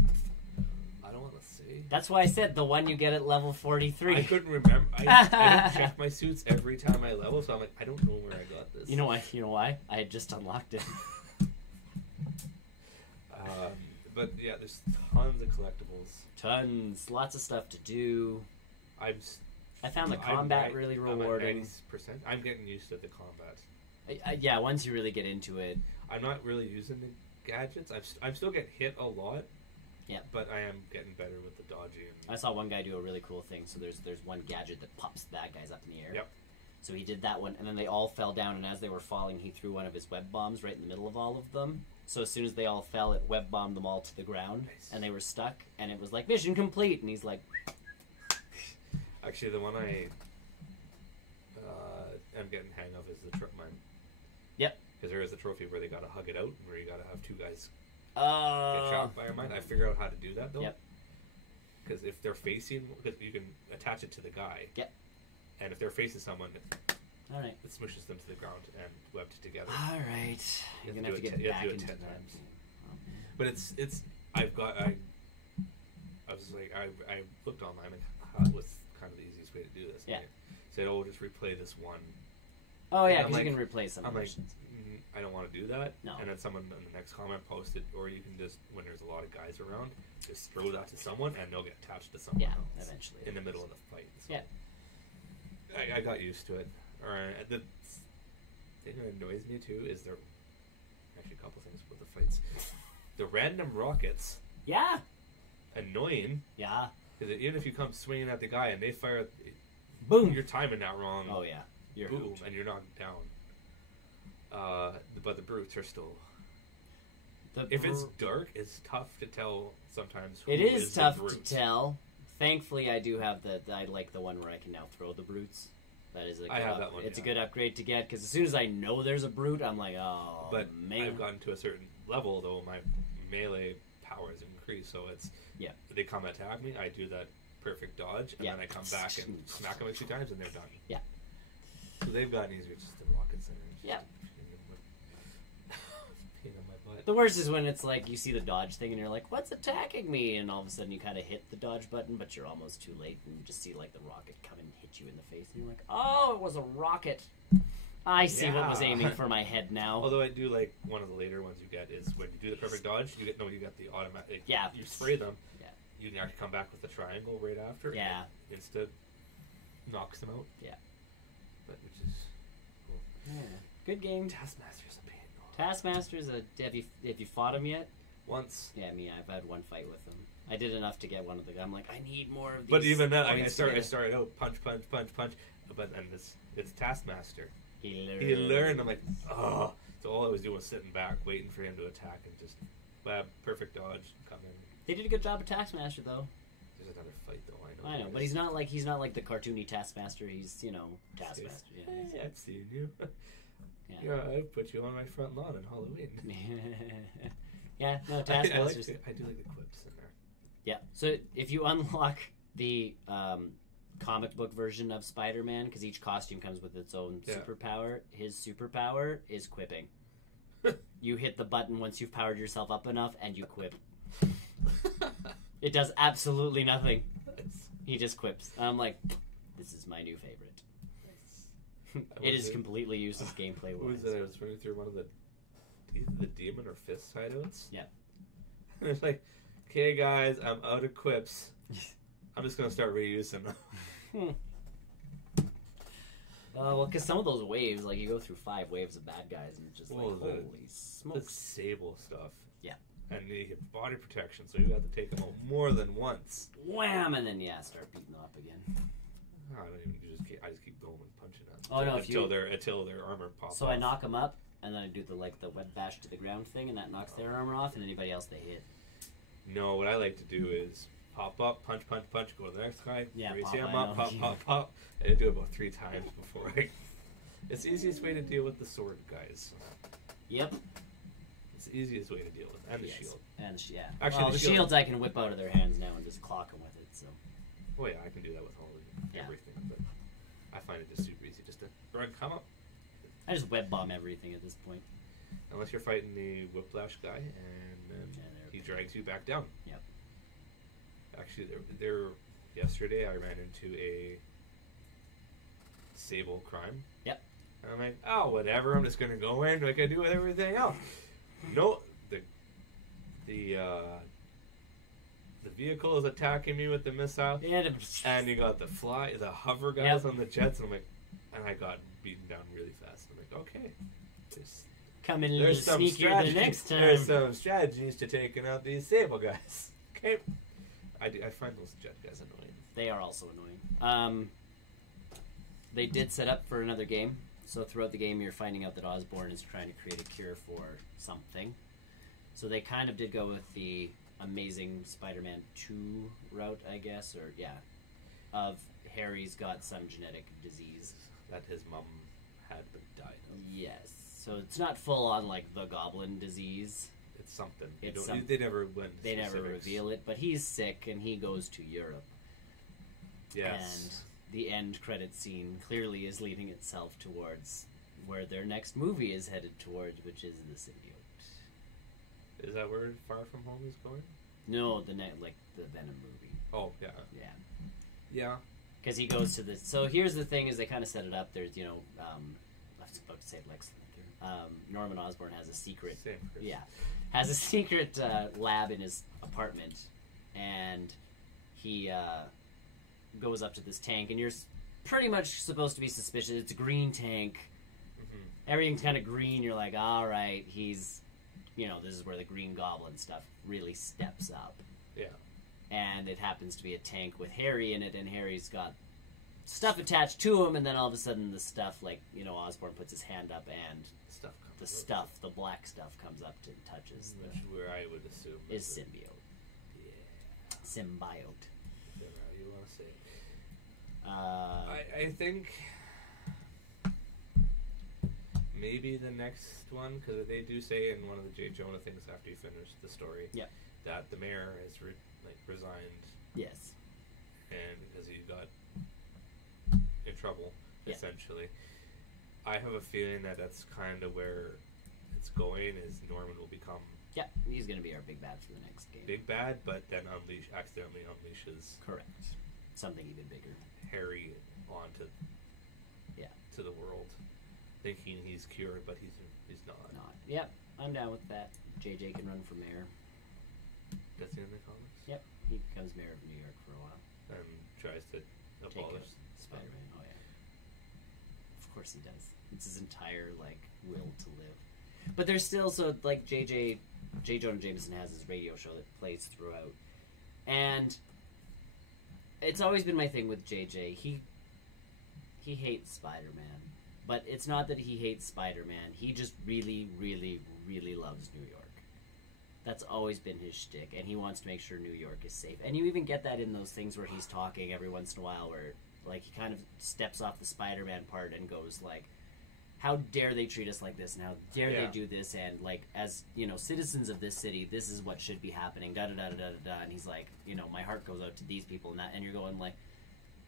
I don't want to say. That's why I said the one you get at level 43. I couldn't remember. I don't check my suits every time I level, so I'm like, I don't know where I got this. You know why? You know why? I had just unlocked it. But yeah, there's tons of collectibles. Tons. Lots of stuff to do. I found the combat really rewarding. I'm getting used to the combat. Yeah, once you really get into it. I'm not really using the gadgets. I'm still getting hit a lot. Yeah. But I am getting better with the dodging. I saw one guy do a really cool thing. So there's one gadget that pops bad guys up in the air. Yep. So he did that one, and then they all fell down, and as they were falling, he threw one of his web bombs right in the middle of all of them. So as soon as they all fell, it web bombed them all to the ground, nice. And they were stuck, and it was like, mission complete, and he's like... Actually, the one I am getting hang of is the trip mine. Yep. Because there is a trophy where they gotta hug it out, where you gotta have 2 guys get shot by a mine. I figured out how to do that, though. Yep. Because if they're facing... you can attach it to the guy. Yep. And if they're facing someone... All right. It smushes them to the ground and webbed together. All right. You're gonna have to get back into that. But it's. I was like, I looked online and how was kind of the easiest way to do this. Yeah. I said, we'll just replay this one. Oh yeah, because you can replay some. I'm missions. Like, I don't want to do that. No. And then someone in the next comment posted, or you can just, when there's a lot of guys around, just throw that to someone and they'll get attached to someone else. Eventually. In the middle of the fight. So yeah. I got used to it. The thing that annoys me too is actually a couple things with the fights. The random rockets. Yeah. Annoying. Yeah. Because even if you come swinging at the guy and they fire, boom, you're timing that wrong. Oh yeah. You're boom, and you're knocked down. But the brutes are still. If it's dark, it's tough to tell sometimes. It is tough to tell. Thankfully, I do have I like the one where I can now throw the brutes. That is a good that one. It's a good upgrade to get, because as soon as I know there's a brute, I'm like, oh, but man. I've gotten to a certain level, though, my melee power has increased, so it's... Yeah. They come attack me, I do that perfect dodge, and then I come back and smack them a few times, and they're done. Yeah. So they've gotten easier, just the rockets. Yeah. Pain on my butt. The worst is when it's like, you see the dodge thing, and you're like, what's attacking me? And all of a sudden you kind of hit the dodge button, but you're almost too late, and you just see like the rocket come and hit you in the face, and you're like, oh, it was a rocket. I see what was aiming for my head now. Although I do like one of the later ones you get is when you do the perfect dodge, you get the automatic. Yeah. You spray them. Yeah. You can actually come back with the triangle right after. Yeah. And insta knocks them out. Yeah. But which is cool. Yeah. Good game. Taskmaster's a pain. Taskmaster's have you fought him yet? Once. Yeah, me. I've had one fight with him. I did enough to get one of the. I'm like, I need more of these. But even that, I started out punch, but then it's Taskmaster. He learned. I'm like, oh. So all I was doing was sitting back, waiting for him to attack, and just perfect dodge, come in. They did a good job of Taskmaster, though. There's another fight, though. I know, but he's not like the cartoony Taskmaster. He's Taskmaster. Yeah, I've seen you. Yeah, I put you on my front lawn on Halloween. Yeah, no, Taskmaster's... I do like the quips in there. Yeah, so if you unlock the comic book version of Spider-Man, because each costume comes with its own superpower, his superpower is quipping. You hit the button once you've powered yourself up enough, and you quip. It does absolutely nothing. He just quips. And I'm like, this is my new favorite. It is completely useless gameplay wise. What was it? I was running through one of either the demon or fist hideouts. Yeah. And it's like, okay, guys, I'm out of quips. I'm just gonna start reusing them. Well, because some of those waves, like you go through 5 waves of bad guys, and it's just holy the smokes. Sable stuff. Yeah. And you get body protection, so you have to take them out more than once. Wham! And then start beating them up again. I just keep going and punching them. Oh no! Until their armor pops. So off. I knock them up, and then I do the web bash to the ground thing, and that knocks their armor off, and anybody else they hit. No, what I like to do is pop up, punch, go to the next guy, raise him up, pop. And I do it about 3 times before I... It's the easiest way to deal with the sword guys. Yep. It's the easiest way to deal with, and the shield. And Actually, the shields I can whip out of their hands now and just clock them with it. So. Oh yeah, I can do that with everything, but I find it just super easy just to come up. I just web bomb everything at this point. Unless you're fighting the whiplash guy, and he drags you back down. Yep. Actually, yesterday I ran into a Sable crime. Yep. And I'm like, oh, whatever. I'm just gonna go in like I do with everything else. No, the vehicle is attacking me with the missile, and you got the hover guys on the jets, and I'm like, and I got beaten down really fast. I'm like, okay, come in a little sneakier the next time. There's some strategies to taking out these Sable guys. Okay, I find those jet guys annoying. They are also annoying. They did set up for another game, so throughout the game you're finding out that Osborn is trying to create a cure for something. So they kind of did go with the Amazing Spider-Man 2 route, I guess, of Harry's got some genetic disease that his mom had but died of. Yes, so it's not full on like the Goblin disease. It's something. They never went. They never reveal it, but he's sick and he goes to Europe. Yes. And the end credit scene clearly is leading itself towards where their next movie is headed towards, which is the symbiote. Is that where Far From Home is going? No, the Venom movie. Oh, yeah. Yeah. Yeah. Because he goes to the... So here's the thing, is they kind of set it up. There's, I was about to say Lex Luthor. Norman Osborn has a secret... Same person. Yeah. Has a secret lab in his apartment. And he goes up to this tank. And you're pretty much supposed to be suspicious. It's a green tank. Mm-hmm. Everything's kind of green. You're like, all right, he's... this is where the Green Goblin stuff really steps up. Yeah. And it happens to be a tank with Harry in it, and Harry's got stuff attached to him, and then all of a sudden the stuff, Osborn puts his hand up, and the black stuff comes up and touches. Which where I would assume is symbiote. Yeah. Symbiote. Whatever you want to say. I think... maybe the next one, because they do say in one of the J. Jonah things after you finish the story that the mayor has resigned. Yes. And because he got in trouble, essentially. I have a feeling that that's kind of where it's going, is Norman will become... Yeah, he's going to be our big bad for the next game. Big bad, but then accidentally unleashes... Correct. Something even bigger. Harry onto to the world. Thinking he's cured, but he's not. Yep, I'm down with that. JJ can run for mayor. That's in the comics? Yep, he becomes mayor of New York for a while. And tries to abolish Spider-Man. Oh yeah. Of course he does. It's his entire will to live. But there's still J. Jonah Jameson has his radio show that plays throughout, and it's always been my thing with JJ. He hates Spider-Man. But it's not that he hates Spider-Man. He just really, really, really loves New York. That's always been his shtick, and he wants to make sure New York is safe. And you even get that in those things where he's talking every once in a while, where he kind of steps off the Spider-Man part and goes how dare they treat us like this, and how dare Yeah. they do this, and like as citizens of this city, this is what should be happening. Da da da da da da. And he's like, my heart goes out to these people, and you're going like,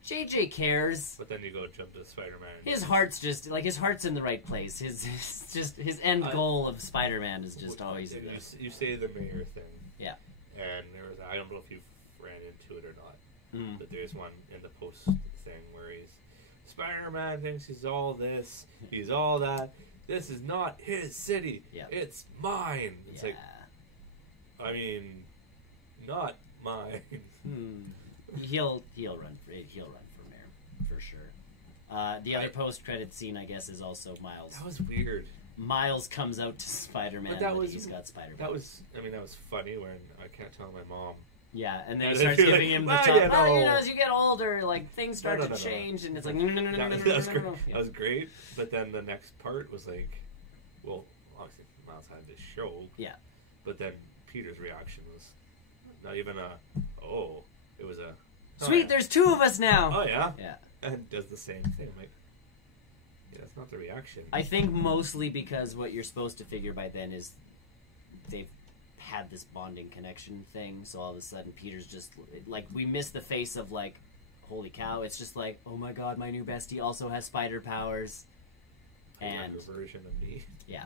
JJ cares. But then you go jump to Spider-Man. His heart's just like his heart's in the right place. His end goal of Spider-Man is just always. You say the mayor thing. Yeah. And I don't know if you've ran into it or not, but there's one in the post thing where Spider-Man thinks he's all this, he's all that. This is not his city. Yeah. It's mine. It's like, I mean, not mine. He'll run for mayor for sure. The other post-credit scene, I guess, is also Miles. That was weird. Miles comes out to Spider-Man, but he's got Spider-Man. That was funny when I can't tell my mom. Yeah, and then he starts giving him the top. As you get older, like things start to change, and it's like no. That was great, but then the next part was like, well, obviously Miles had this show. Yeah. But then Peter's reaction was not even it was a sweet. There's two of us now. Oh yeah. Yeah. And does the same thing. I'm like, yeah, that's not the reaction. I think mostly because what you're supposed to figure by then is they've had this bonding connection thing, so all of a sudden Peter's just like, we miss the face of like, holy cow, it's just like, oh my god, my new bestie also has spider powers, and a version of me. Yeah,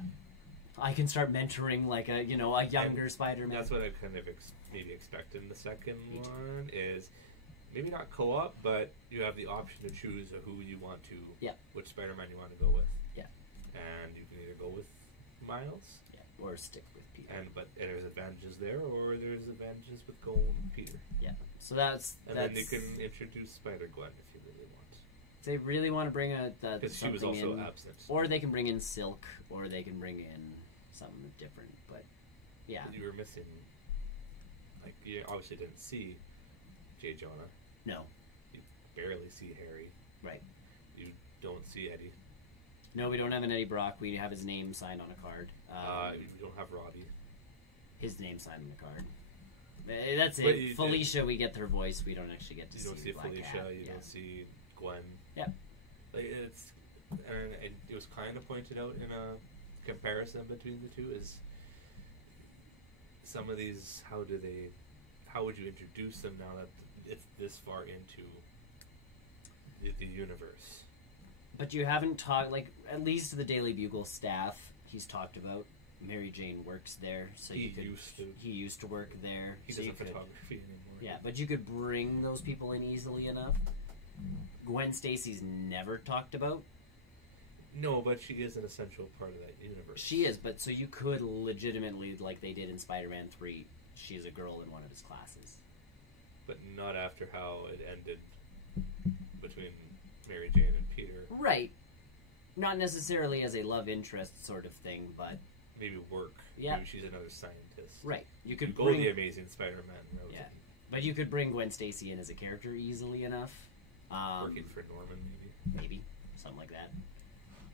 I can start mentoring like a younger Spider-Man. That's what I kind of maybe expect in the second one is maybe not co-op, but you have the option to choose who you want to, which Spider-Man you want to go with. Yeah, and you can either go with Miles, or stick with Peter. And there's advantages there, or there's advantages with going with Peter. Yeah. So that's then you can introduce Spider-Gwen if you really want. They really want to bring because she was also absent. Or they can bring in Silk, or they can bring in something different. But yeah, but you were missing. Like you obviously didn't see J. Jonah. No. You barely see Harry. Right. You don't see Eddie. No, we don't have an Eddie Brock. We have his name signed on a card. We don't have Robbie. His name signed on the card. That's it. Felicia, we get their voice. We don't actually get to see. You don't see Black Felicia. Cat. You don't see Gwen. Yeah. Like it was kind of pointed out in a comparison between the two is some of these. How would you introduce them now that it's this far into the universe? But you haven't talked, like, at least the Daily Bugle staff, he's talked about. Mary Jane works there, so he used to work there. He does photography anymore. Yeah, but you could bring those people in easily enough. Gwen Stacy's never talked about. No, but she is an essential part of that universe. She is, but so you could legitimately, like they did in Spider-Man 3, she's a girl in one of his classes. But not after how it ended between Mary Jane and Peter. Right. Not necessarily as a love interest sort of thing, but maybe work. Yeah. Maybe she's another scientist. Right. You could go the Amazing Spider-Man route. Yeah. But you could bring Gwen Stacy in as a character easily enough. Working for Norman, maybe. Maybe. Something like that.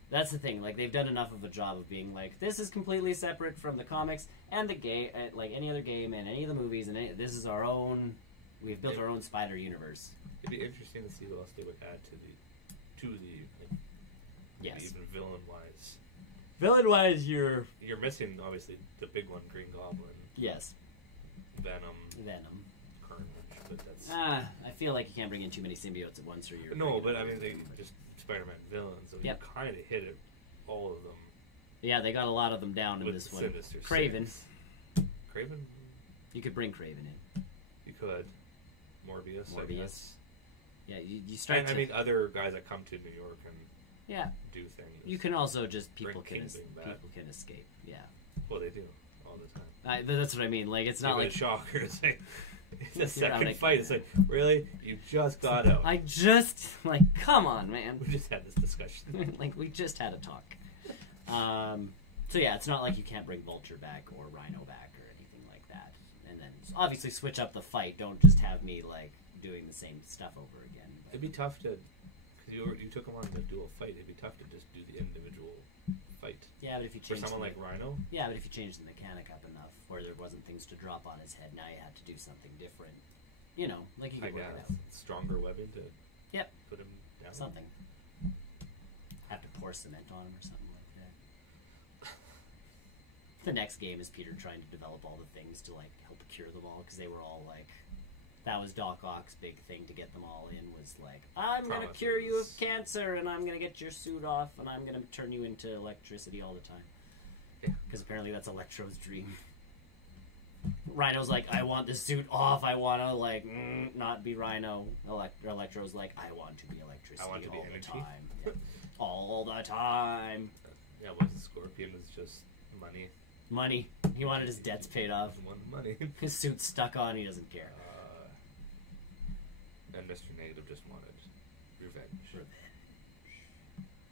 That's the thing. Like, they've done enough of a job of being like, this is completely separate from the comics and the game, like any other game and any of the movies, and this is our own. We've built our own Spider universe. It'd be interesting to see what else they would add to the yes, even villain wise. Villain wise, you're missing obviously the big one, Green Goblin. Yes. Venom. Carnage, but that's. I feel like you can't bring in too many symbiotes at once, or you're. No, but I mean, they just Spider-Man villains. So you kind of hit it, all of them. Yeah, they got a lot of them down in this one. Kraven. Kraven. You could bring Kraven in. You could. Morbius. I guess. Yeah, you start. And I mean, other guys that come to New York and do things. You can also just people can escape. Yeah. Well, they do all the time. That's what I mean. Like, it's not like shocker. It's like the second fight. It's like, really, you just got out. Come on, man. We just had this discussion. Like, we just had a talk. So yeah, it's not like you can't bring Vulture back or Rhino back or anything like that. And then obviously switch up the fight. Don't just have me like doing the same stuff over again. But it'd be tough to, because you took them on to do a fight. It'd be tough to just do the individual fight. Yeah, but if you change for someone like Rhino. Yeah, but if you change the mechanic up enough, where there wasn't things to drop on his head, now you have to do something different. You know, like you could work it out. Stronger webbing to. Yep. Put him down. Something. Have to pour cement on him or something like that. The next game is Peter trying to develop all the things to like help cure them all, because they were all like, that was Doc Ock's big thing to get them all in, was like, I'm going to cure you of cancer, and I'm going to get your suit off, and I'm going to turn you into electricity all the time. Yeah. Because apparently that's Electro's dream. Rhino's like, I want the suit off, I want to, like, not be Rhino. Electro's like, I want to be electricity I want to be all energy. the time. Yeah. All the time. Yeah, what's the Scorpion is just money. Money. He wanted his debts paid off. He wanted money. His suit's stuck on, he doesn't care. And Mr. Negative just wanted revenge.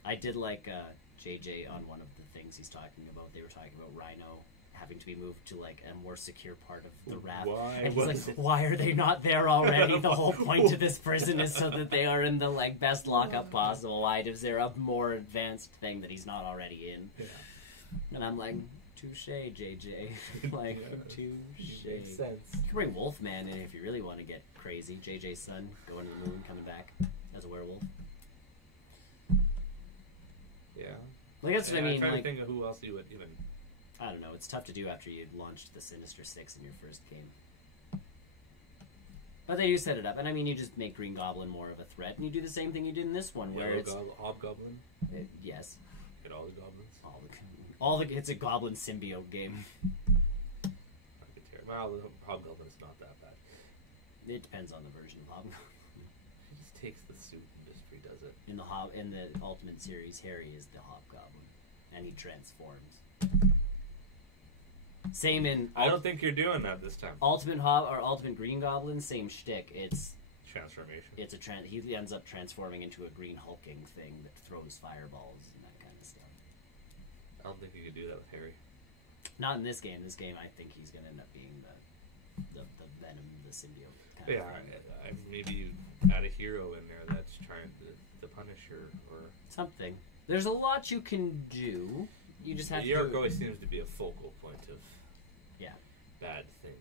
I did like JJ on one of the things he's talking about. They were talking about Rhino having to be moved to like a more secure part of the raft. And he's like, why are they not there already? The whole point of this prison is so that they are in the like best lockup possible. Why is there a more advanced thing that he's not already in? Yeah. And I'm like, touche, JJ. Like, touche. Makes sense. You can bring Wolfman in if you really want to get crazy. JJ's son, going to the moon, coming back as a werewolf. Yeah. Like, that's what I mean. I'm trying like, to think of who else you would even... I don't know. It's tough to do after you launched the Sinister Six in your first game. But they do set it up. And I mean, you just make Green Goblin more of a threat. And you do the same thing you did in this one, where it's... Hobgoblin? Yes. Get all the goblins? It's a goblin symbiote game. Well, Hobgoblin's not that bad. It depends on the version of Hobgoblin. He just takes the suit and just redoes it. In the Ultimate series, Harry is the Hobgoblin. And he transforms. Same in... I don't think you're doing that this time. Ultimate Green Goblin, same shtick. It's transformation. He ends up transforming into a green hulking thing that throws fireballs and that kind of stuff. I don't think you could do that with Harry. Not in this game. This game, I think he's going to end up being the Venom, the symbiote kind of thing. Maybe you add a hero in there that's trying the Punisher or something. There's a lot you can do. You just have New York always seems to be a focal point of bad things.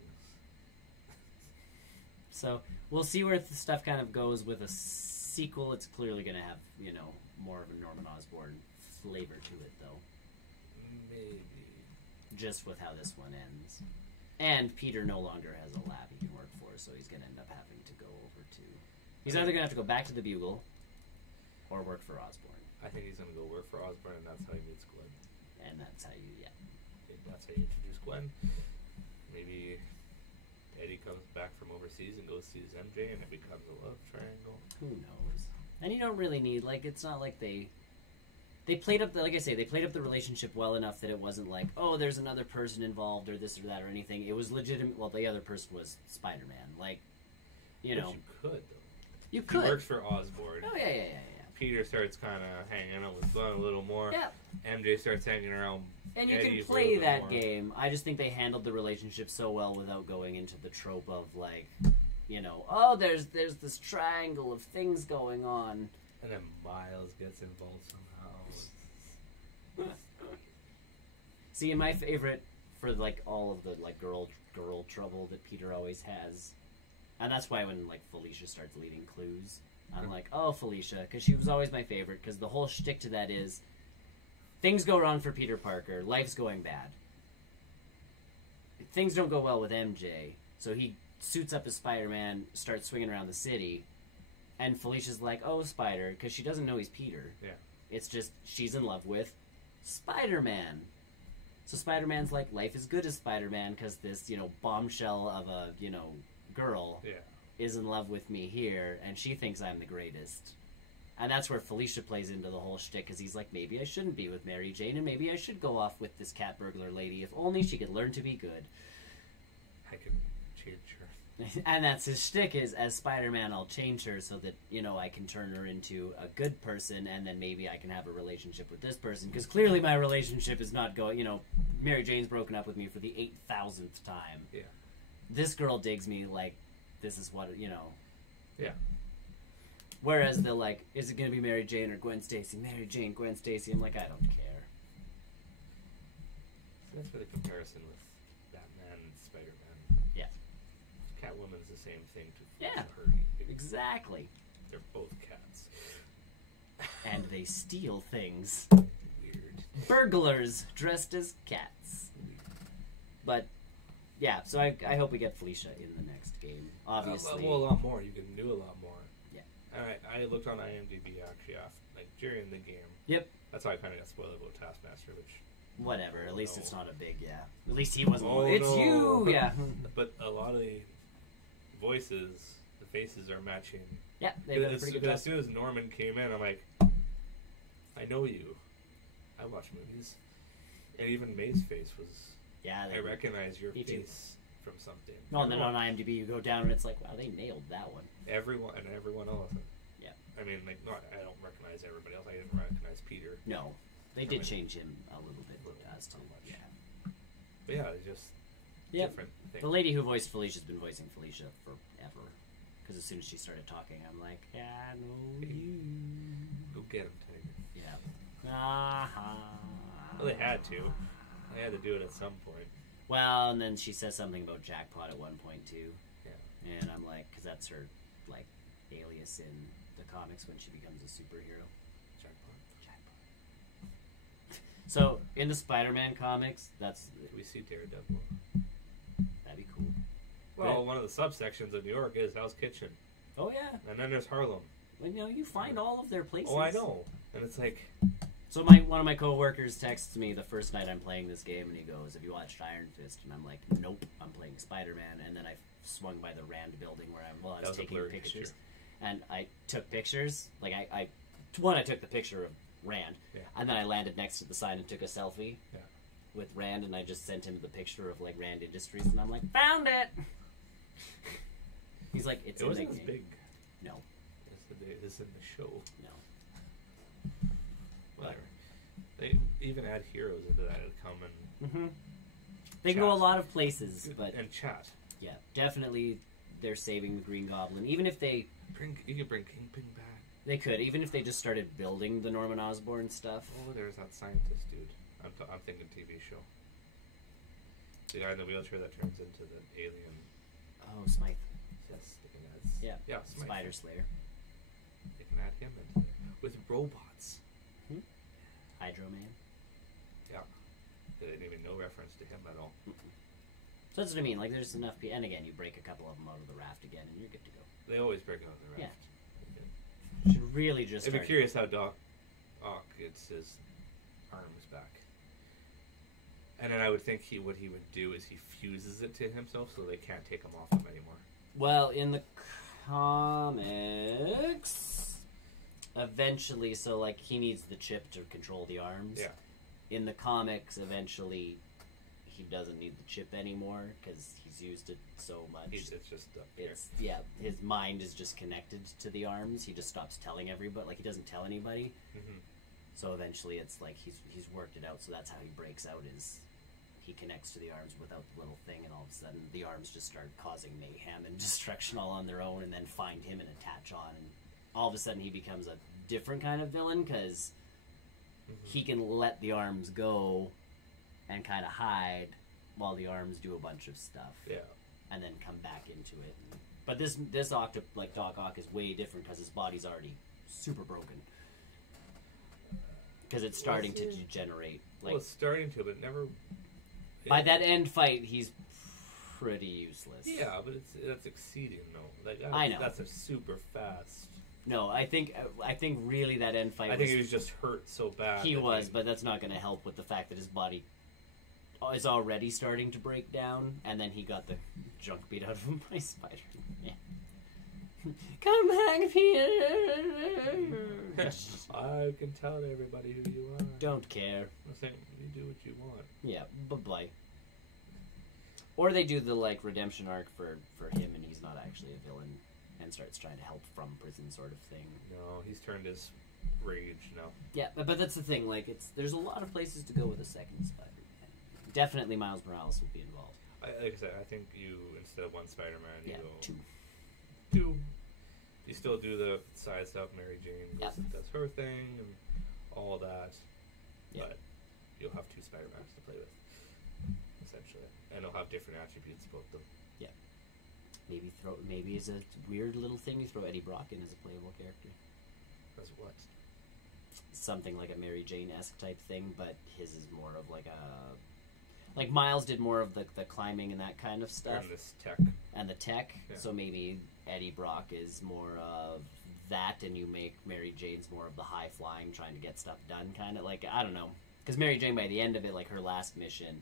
So we'll see where the stuff kind of goes with a sequel. It's clearly going to have, more of a Norman Osborn flavor to it, though. Maybe. Just with how this one ends. And Peter no longer has a lab he can work for, so he's going to end up having to go over to... He's either going to have to go back to the Bugle or work for Osborn. I think he's going to go work for Osborn, and that's how he meets Gwen. And that's how you, That's how you introduce Gwen. Maybe Eddie comes back from overseas and goes sees MJ, and it becomes a love triangle. Who knows? And you don't really need, it's not like they played up, like I say, they played up the relationship well enough that it wasn't like, oh, there's another person involved or this or that or anything. It was legitimate. Well, the other person was Spider-Man. Like, Which you could, though. You could. He works for Osborn. Oh, yeah. Peter starts kind of hanging out with Gwen a little more. Yeah. MJ starts hanging around. And you can play that game. I just think they handled the relationship so well without going into the trope of, oh, there's this triangle of things going on. And then Miles gets involved somehow. See, my favorite for, all of the, girl trouble that Peter always has, and that's why when, Felicia starts leaving clues, I'm like, oh, Felicia, because she was always my favorite, because the whole shtick to that is things go wrong for Peter Parker, life's going bad. Things don't go well with MJ, so he suits up as Spider-Man, starts swinging around the city, and Felicia's like, oh, Spider, because she doesn't know he's Peter. Yeah. It's just, she's in love with Spider-Man. So Spider-Man's like, life is good as Spider-Man, because this, bombshell of a, girl is in love with me here, and she thinks I'm the greatest. And that's where Felicia plays into the whole shtick, because he's like, maybe I shouldn't be with Mary Jane, and maybe I should go off with this cat burglar lady, if only she could learn to be good. I could change her. And that's his shtick, is as Spider-Man, I'll change her so that, I can turn her into a good person, and then maybe I can have a relationship with this person, because clearly my relationship is not going, Mary Jane's broken up with me for the 8,000th time. Yeah. This girl digs me like this is what, Yeah. Whereas the, is it going to be Mary Jane or Gwen Stacy? Mary Jane, Gwen Stacy. I'm like, I don't care. So that's for the comparison with Batman and Spider-Man. Yeah. Catwoman's the same thing to Yeah. her. Exactly. They're both cats. and they steal things. Weird. Burglars dressed as cats. But yeah, so I hope we get Felicia in the next game. Obviously, well, a lot more. You can do a lot more. Yeah. I looked on IMDb actually after, like during the game. Yep. That's how I kind of got spoiled about Taskmaster, which. Whatever. At least it's not a big At least he wasn't. Oh, it's no. you. Yeah. But a lot of the voices, the faces are matching. Yeah, they did a pretty good job. As soon as Norman came in, I'm like, I know you. I watch movies, and even May's face was. Yeah. I recognize your Me too. face from something. No, and then on IMDb you go down and it's like, wow, they nailed that one. Everyone else. Yeah. I mean, like, not. I don't recognize everybody else. I didn't recognize Peter. No, they did change him a little bit. As too much. Yeah. But yeah, it's just different things. The lady who voiced Felicia's been voicing Felicia forever. Because as soon as she started talking, I'm like, yeah, I know you. Go get him, Tiger. Yeah. Well, they had to. They had to do it at some point. Well, and then she says something about Jackpot at one point too. Yeah. And I'm like, because that's her like alias in the comics when she becomes a superhero. Jackpot. So in the Spider-Man comics, that's We see Daredevil. that'd be cool. Well, one of the subsections of New York is Hell's Kitchen, Oh yeah, and then there's Harlem. well, you know, you find all of their places. Oh, I know. And it's like, So one of my coworkers texts me the first night I'm playing this game, and he goes, "Have you watched Iron Fist?" And I'm like, "Nope, I'm playing Spider-Man." And then I swung by the Rand building where I was taking pictures, and I took pictures. Like I took the picture of Rand, and then I landed next to the sign and took a selfie with Rand, and I just sent him the picture of like Rand Industries, and I'm like, "Found it." He's like, "It's it in the wasn't as game." big No, as in the show. no. Whatever. They even add heroes into that. It'd come and Mm-hmm. They can go a lot of places, but and chat. yeah, definitely they're saving the Green Goblin. Even if you could bring Kingpin back. they could, even if they just started building the Norman Osborn stuff. Oh, there's that scientist dude. I'm thinking TV show. The guy in the wheelchair that turns into the alien. Oh, Smythe. Yes, they can add. Yeah, Smythe. Spider Slayer. They can add him into there with robots. Hydro Man. Yeah, they didn't even know reference to him at all. So that's what I mean. Like, there's enough. And again, you break a couple of them out of the raft again, and you're good to go. They always break out of the raft. You should really just. I'd be curious how Doc Ock gets his arms back. And then I would think what he would do is he fuses it to himself so they can't take him off him anymore. Well, in the comics, eventually, so like he needs the chip to control the arms. Yeah. In the comics, eventually, he doesn't need the chip anymore because he's used it so much. It's just his mind is just connected to the arms. He just stops telling everybody. Like he doesn't tell anybody. Mm-hmm. So eventually, it's like he's worked it out. So that's how he breaks out. Is he connects to the arms without the little thing, and all of a sudden the arms just start causing mayhem and destruction all on their own, and then find him and attach on, and all of a sudden he becomes a different kind of villain because he can let the arms go and kind of hide while the arms do a bunch of stuff. Yeah. And then come back into it. But this Doc Ock is way different because his body's already super broken. Because it's starting to degenerate. Like, well, it's starting to, but never. By that end fight, he's pretty useless. Yeah, but that's exceeding though. Like I know that's a super fast. No, I think really that end fight. I think he was just hurt so bad. He was, but that's not going to help with the fact that his body is already starting to break down, and then he got the junk beat out of him by Spider-Man. Yeah. Come back, Peter. I can tell everybody who you are. Don't care. I think you do what you want. Yeah, bye. Or they do the like redemption arc for him, and he's not actually a villain, and starts trying to help from prison sort of thing. No, he's turned his rage now. Yeah, but that's the thing. Like, there's a lot of places to go with a second Spider-Man. Definitely, Miles Morales will be involved. Like I said, I think you instead of one Spider-Man, you go two. You still do the side stuff. Mary Jane does her thing and all that, but you'll have two Spider-Mans to play with, essentially, and they'll have different attributes about them. Yeah. Maybe as a weird little thing, you throw Eddie Brock in as a playable character. As what? something like a Mary Jane-esque type thing, but his is more of like a... Like, Miles did more of the climbing and that kind of stuff. And this tech. And the tech. Yeah. So maybe Eddie Brock is more of that, and you make Mary Jane's more of the high-flying, trying to get stuff done kind of. Like, I don't know. Because Mary Jane, by the end of it, like, her last mission,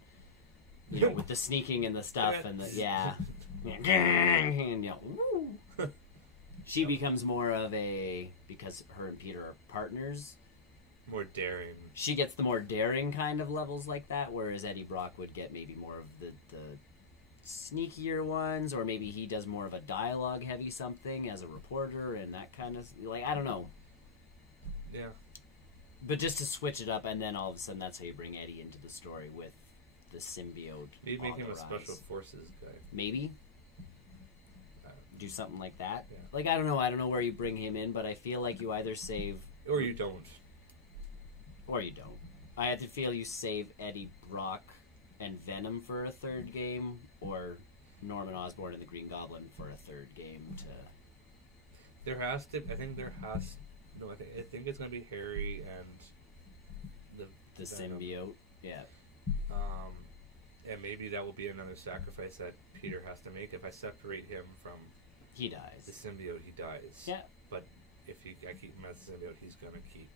you know, with the sneaking and the stuff, and the... Yeah. And, you know, woo. She becomes more of a... Because her and Peter are partners... More daring. She gets the more daring kind of levels like that, whereas Eddie Brock would get maybe more of the sneakier ones, or maybe he does more of a dialogue-heavy something as a reporter and that kind of... Like, I don't know. Yeah. But just to switch it up, and then all of a sudden that's how you bring Eddie into the story with the symbiote. Maybe make him a special forces guy. Maybe. Do something like that. Yeah. Like, I don't know. I don't know where you bring him in, but I feel like you either save... Or you don't. Or you don't. I have to feel you save Eddie Brock and Venom for a third game, or Norman Osborn and the Green Goblin for a third game to... There has to... I think there has... No, I think it's going to be Harry and the symbiote. Yeah. And maybe that will be another sacrifice that Peter has to make. If I separate him from... He dies. The symbiote, he dies. Yeah. But if I keep him as the symbiote, he's going to keep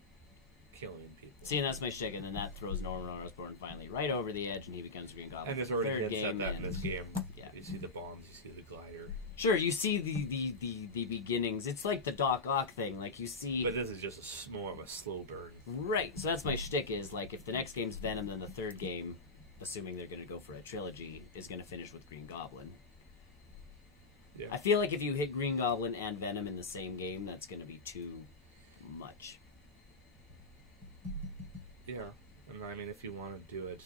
killing people. See, and that's my shtick, and then that throws Norman Osborn finally right over the edge, and he becomes Green Goblin. And there's already third hints game, at that in this game. Yeah. You see the bombs, you see the glider. Sure, you see the beginnings. It's like the Doc Ock thing. Like, you see... But this is just more of a slow burn. Right, so that's my shtick, is, like, if the next game's Venom, then the third game, assuming they're going to go for a trilogy, is going to finish with Green Goblin. Yeah. I feel like if you hit Green Goblin and Venom in the same game, that's going to be too much. Yeah, and I mean, if you want to do it,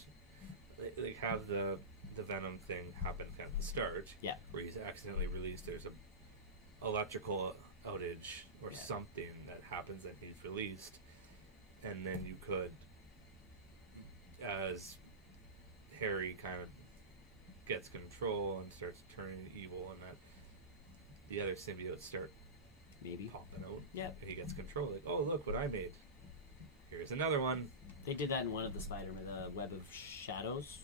like have the Venom thing happen at the start, yeah, where he's accidentally released. There's a electrical outage or something that happens, and he's released, and then you could, as Harry kind of gets control and starts turning evil, and that the other symbiotes start maybe popping out. Yeah, and he gets control. Like, oh look what I made. Here's another one. They did that in one of the Spider-Man, the Web of Shadows.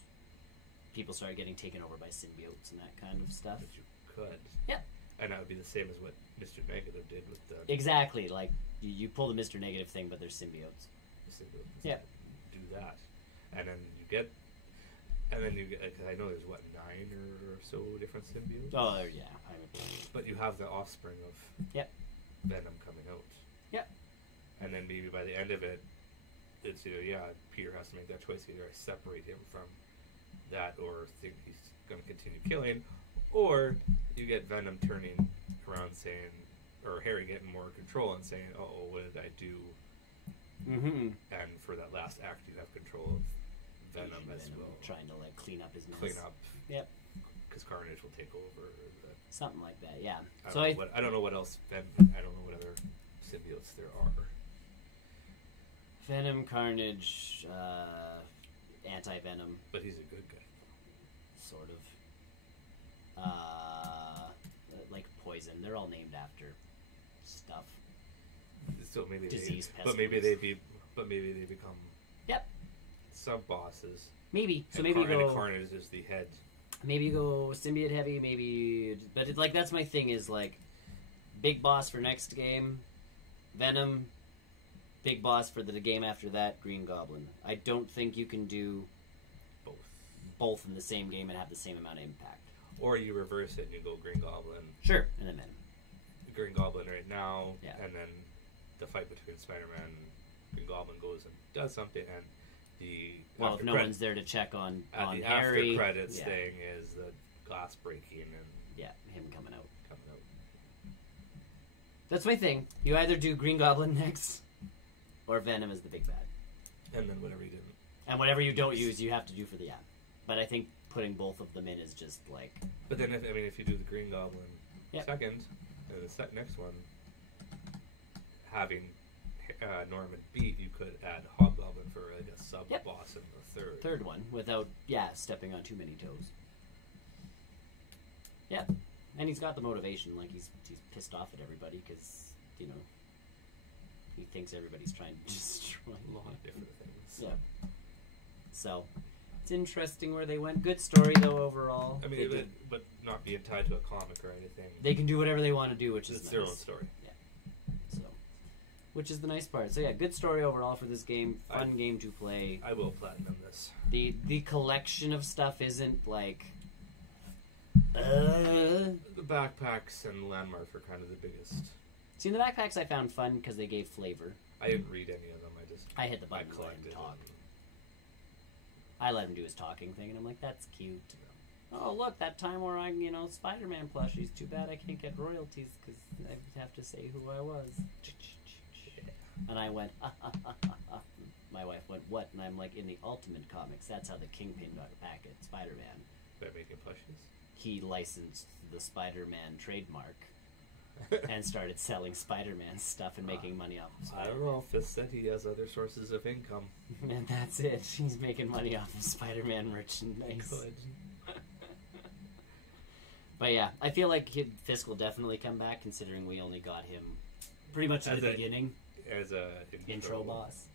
People started getting taken over by symbiotes and that kind of stuff. But you could. Yeah. And that would be the same as what Mr. Negative did with the... Exactly. Like, you pull the Mr. Negative thing, but they're symbiotes. Yeah. Do that. And then you get... And then you get... Cause I know there's, what, 9 or so different symbiotes? Oh, yeah. I mean, but you have the offspring of Venom coming out. Yep. And then maybe by the end of it, it's either, Peter has to make that choice. Either I separate him from that or think he's going to continue killing, or you get Venom turning around saying, or Harry getting more control and saying, uh-oh, what did I do? Mm-hmm. And for that last act, you have control of Venom as well. Trying to, like, clean up his mess. Clean up. Yep. Because Carnage will take over. Something like that, yeah. I don't know what else, I don't know what other symbiotes there are. Venom, Carnage, Anti-Venom. But he's a good guy. Sort of. Like Poison. They're all named after stuff. So maybe disease, but maybe they become sub bosses. Maybe. So and maybe and Carnage is the head. Maybe you go symbiote heavy. Maybe, but it's like that's my thing. Is like big boss for next game, Venom. Big boss for the game after that, Green Goblin. I don't think you can do both in the same game and have the same amount of impact. Or you reverse it and you go Green Goblin. Sure, and then Venom. Green Goblin right now, yeah. And then the fight between Spider-Man and Green Goblin goes and does something, and the... Well, if no one's there to check on the Harry... after credits thing is the glass breaking and... Yeah, him coming out. That's my thing. You either do Green Goblin next, or Venom is the big bad. And then whatever you didn't. And whatever you don't use, you have to do for the app. But I think putting both of them in is just like... But then, if you do the Green Goblin second, and the next one, having Norman beat, you could add Hobgoblin for like a sub-boss in the third one, without, stepping on too many toes. Yeah. And he's got the motivation, like he's pissed off at everybody because, he thinks everybody's trying to destroy. A lot of different things. Yeah. So, it's interesting where they went. Good story, though, overall. I mean, but not being tied to a comic or anything. They can do whatever they want to do, which is It's nice. their own story. So, which is the nice part. So yeah, good story overall for this game. Fun game to play. I will platinum this. The collection of stuff isn't like. The backpacks and landmarks were kind of the biggest. See, in the backpacks I found fun because they gave flavor. I didn't read any of them. I hit the button and let him collected talk. them. I let him do his talking thing, and I'm like, that's cute. Oh, look, that time where I, Spider-Man plushies. Too bad I can't get royalties because I have to say who I was. And I went, My wife went, what? And I'm like, in the Ultimate Comics, that's how the Kingpin got back at Spider-Man. By making plushies? He licensed the Spider-Man trademark and started selling Spider-Man stuff and making money off of I Spider-Man. don't know. Fist said he has other sources of income. And that's it. He's making money off of Spider-Man merchandise. Good. But yeah, I feel like Fisk will definitely come back, considering we only got him pretty much at the beginning. As a Intro boss.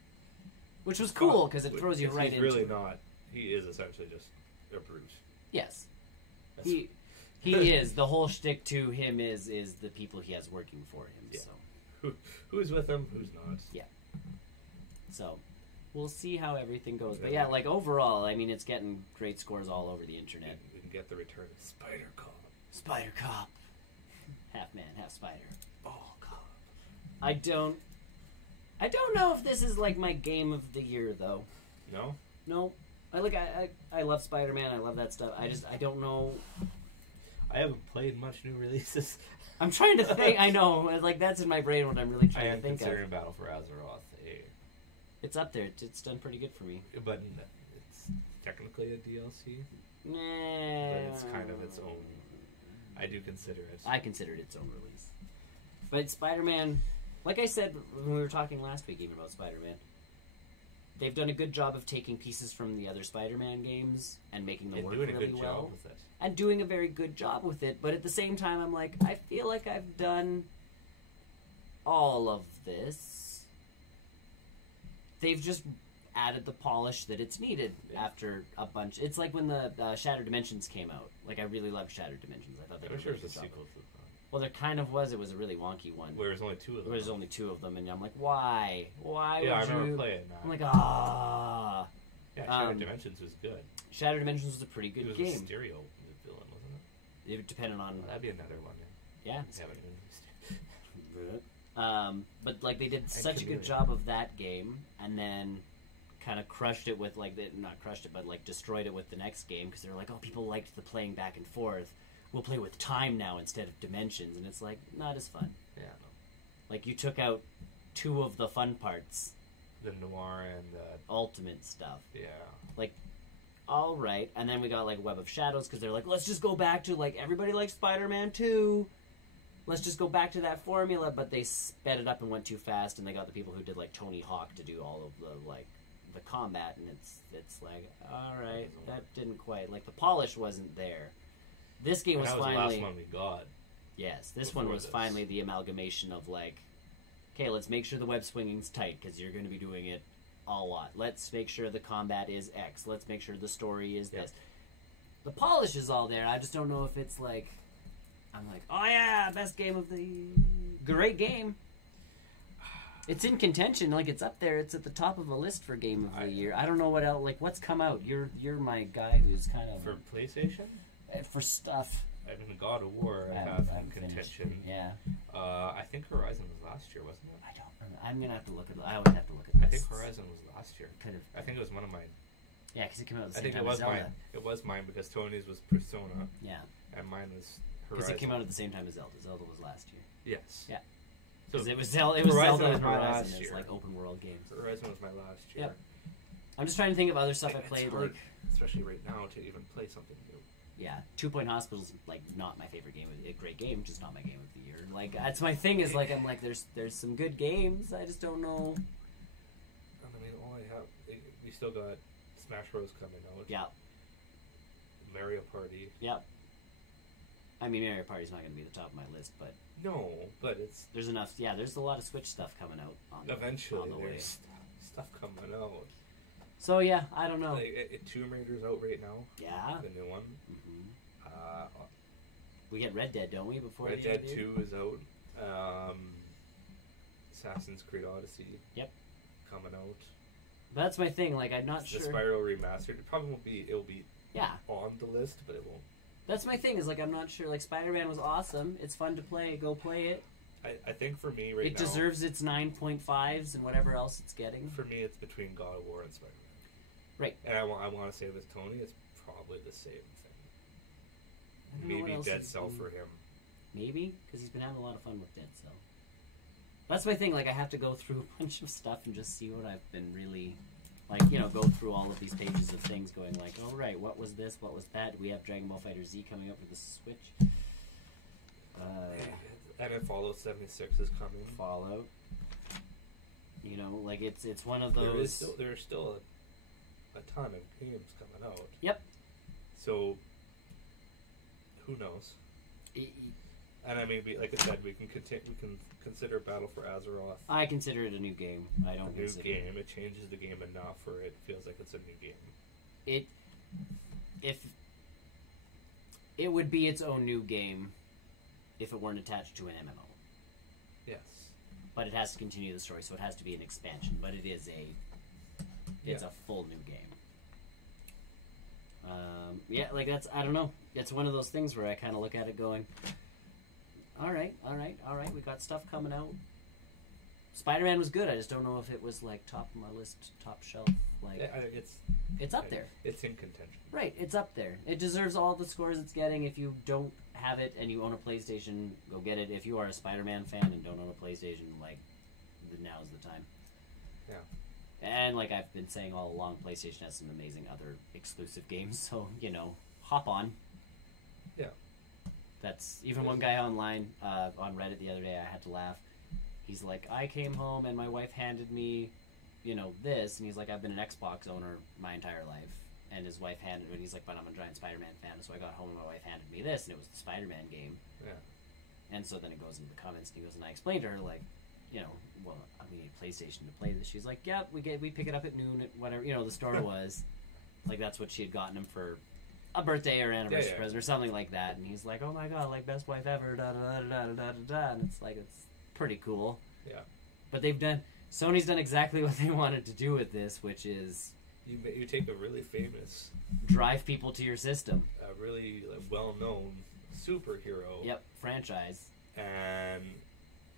Which was cool, because it throws you right into really it. not. He is essentially just a brute. Yes. That's He is. The whole shtick to him is the people he has working for him. Yeah. So. Who's with him, who's not. Yeah. So, we'll see how everything goes. But yeah, like overall, I mean, it's getting great scores all over the internet. We can get the return of Spider Cop. Spider Cop. Half man, half spider. Ball Cop. I don't know if this is like my game of the year though. No? No. I love Spider-Man. I love that stuff. I don't know. I haven't played much new releases. I'm trying to think. I know. Like that's in my brain what I'm really I trying am to think considering of. Battle for Azeroth It's up there. It's done pretty good for me. but it's technically a DLC. Nah. But it's kind of its own. I do consider it. I considered its own release. But Spider-Man, like I said when we were talking last week even about Spider-Man, they've done a good job of taking pieces from the other Spider-Man games and making them And work doing a really good well. job with it. And doing a very good job with it. But at the same time, I'm like, I feel like I've done all of this. They've just added the polish that it's needed after a bunch. It's like when the Shattered Dimensions came out. Like, I really loved Shattered Dimensions. I thought they I did wish a there really was a good job. sequel to that. Well, there kind of was. It was a really wonky one. Where there's only two of them. There's only two of them, and I'm like, why? Why Yeah, I would remember you? playing that. I'm like, ah. Yeah, Shattered Dimensions was good. Shattered Dimensions was a pretty good It was game. a stereo villain, wasn't it? It depended on. That'd be another one. Yeah. Yeah, But like they did such a good Chameleon. job of that game, and then kind of crushed it with like not crushed it, but like destroyed it with the next game because they're like, oh, people liked the playing back and forth. We'll play with time now instead of dimensions, and it's like not as fun. yeah. Like you took out two of the fun parts, The noir and ultimate stuff. yeah. Like, all right, and then we got like Web of Shadows because they're like, let's just go back to like everybody likes Spider-Man 2. Let's just go back to that formula, but they sped it up and went too fast, and they got the people who did like Tony Hawk to do all of the like the combat, and it's like, all right, that didn't quite like the polish wasn't there. This game was that was finally the last one we got. yes, this one before was this. finally the amalgamation of like, okay, let's make sure the web swinging's tight because you're going to be doing it a lot. Let's make sure the combat is X. Let's make sure the story is this. The polish is all there. I just don't know if it's like, I'm like, oh yeah, best game of the great game. It's in contention, like it's up there. It's at the top of a list for game of the year. I don't know what else. Like, what's come out? You're my guy who's kind of For PlayStation? for stuff. I mean, God of War I have in contention. Yeah. I think Horizon was last year, wasn't it? I don't remember. I'm gonna have to look at. I always have to look at. I think lists. Horizon was last year. Could have. I think it was one of mine. Yeah, because it came out at the I same think it time was as Zelda. mine. It was mine because Tony's was Persona Yeah, and mine was because Horizon. it came out at the same time as Zelda. Zelda was last year. Yes. Yeah. So Because it was Zelda. It was Horizon Zelda was and my Horizon. last It's year. like open world games. Horizon was my last year. Yep. I'm just trying to think of other stuff I It's played. hard, Like, especially right now, to even play something new. yeah, 2 Point Hospital's like not my favorite game. A great game, just not my game of the year. Like that's my thing. Is like I'm like there's some good games. I just don't know. I mean, all I have, we still got Smash Bros coming out. Yeah. Mario Party. Yep. I mean, Mario Party's not going to be the top of my list, but No, but it's there's enough. Yeah, there's a lot of Switch stuff coming out eventually on the way. there's stuff coming out. So yeah, I don't know. Like, Tomb Raider's out right now. Yeah. The new one. We get Red Dead, don't we? Before Red the Dead end of the year? 2 is out. Assassin's Creed Odyssey. Yep. Coming out. But that's my thing. Like, I'm not The sure. Spiral Remastered. It probably won't be. It'll be Yeah. on the list, but it won't. That's my thing. Is like I'm not sure. Like Spider-Man was awesome. It's fun to play. Go play it. I think for me right It now, deserves its 9.5s and whatever else it's getting. for me, it's between God of War and Spider-Man. Right. And I want to say with Tony, it's probably the same thing. I don't know what Maybe else Dead he's Cell been- for him. Maybe because he's been having a lot of fun with Dead Cell. That's my thing. Like I have to go through a bunch of stuff and just see what I've been really, like, you know, go through all of these pages of things, going like, oh right, what was this? What was that? We have Dragon Ball Fighter Z coming up for the Switch. And then Fallout 76 is coming. Fallout. You know, like it's one of those. There's still a ton of games coming out. Yep. So who knows? And I mean, like I said, we can consider Battle for Azeroth I consider it a new game. I a don't new consider game. It changes the game enough where it feels like it's a new game. It would be its own new game if it weren't attached to an MMO. Yes. But it has to continue the story, so it has to be an expansion. But it is a full new game. Yeah, like that's, I don't know. It's one of those things where I kind of look at it going, all right, we got stuff coming out. Spider-Man was good. I just don't know if it was like top of my list, top shelf. Like it's up there. It's in contention. Right, it's up there. It deserves all the scores it's getting. If you don't have it and you own a PlayStation, go get it. If you are a Spider-Man fan and don't own a PlayStation, like, now's the time. Yeah. And like I've been saying all along, PlayStation has some amazing other exclusive games, so, you know, hop on. Yeah. That's, even one guy online, on Reddit the other day, I had to laugh. He's like, I came home and my wife handed me, you know, this, and he's like, I've been an Xbox owner my entire life. And his wife handed, and he's like, but I'm a giant Spider-Man fan, so I got home and my wife handed me this, and it was the Spider-Man game. Yeah. And so then it goes into the comments, and he goes, and I explained to her, like, you know, well, we need PlayStation to play this. She's like, yeah, we pick it up at noon at whatever, you know, the store was. Like, that's what she had gotten him for a birthday or anniversary present or something like that. And he's like, oh my god, like, best wife ever, da da da da da da da. And it's like, it's pretty cool. Yeah. But Sony's done exactly what they wanted to do with this, which is you take a really famous, drive people to your system. a really well-known superhero. Yep, franchise. And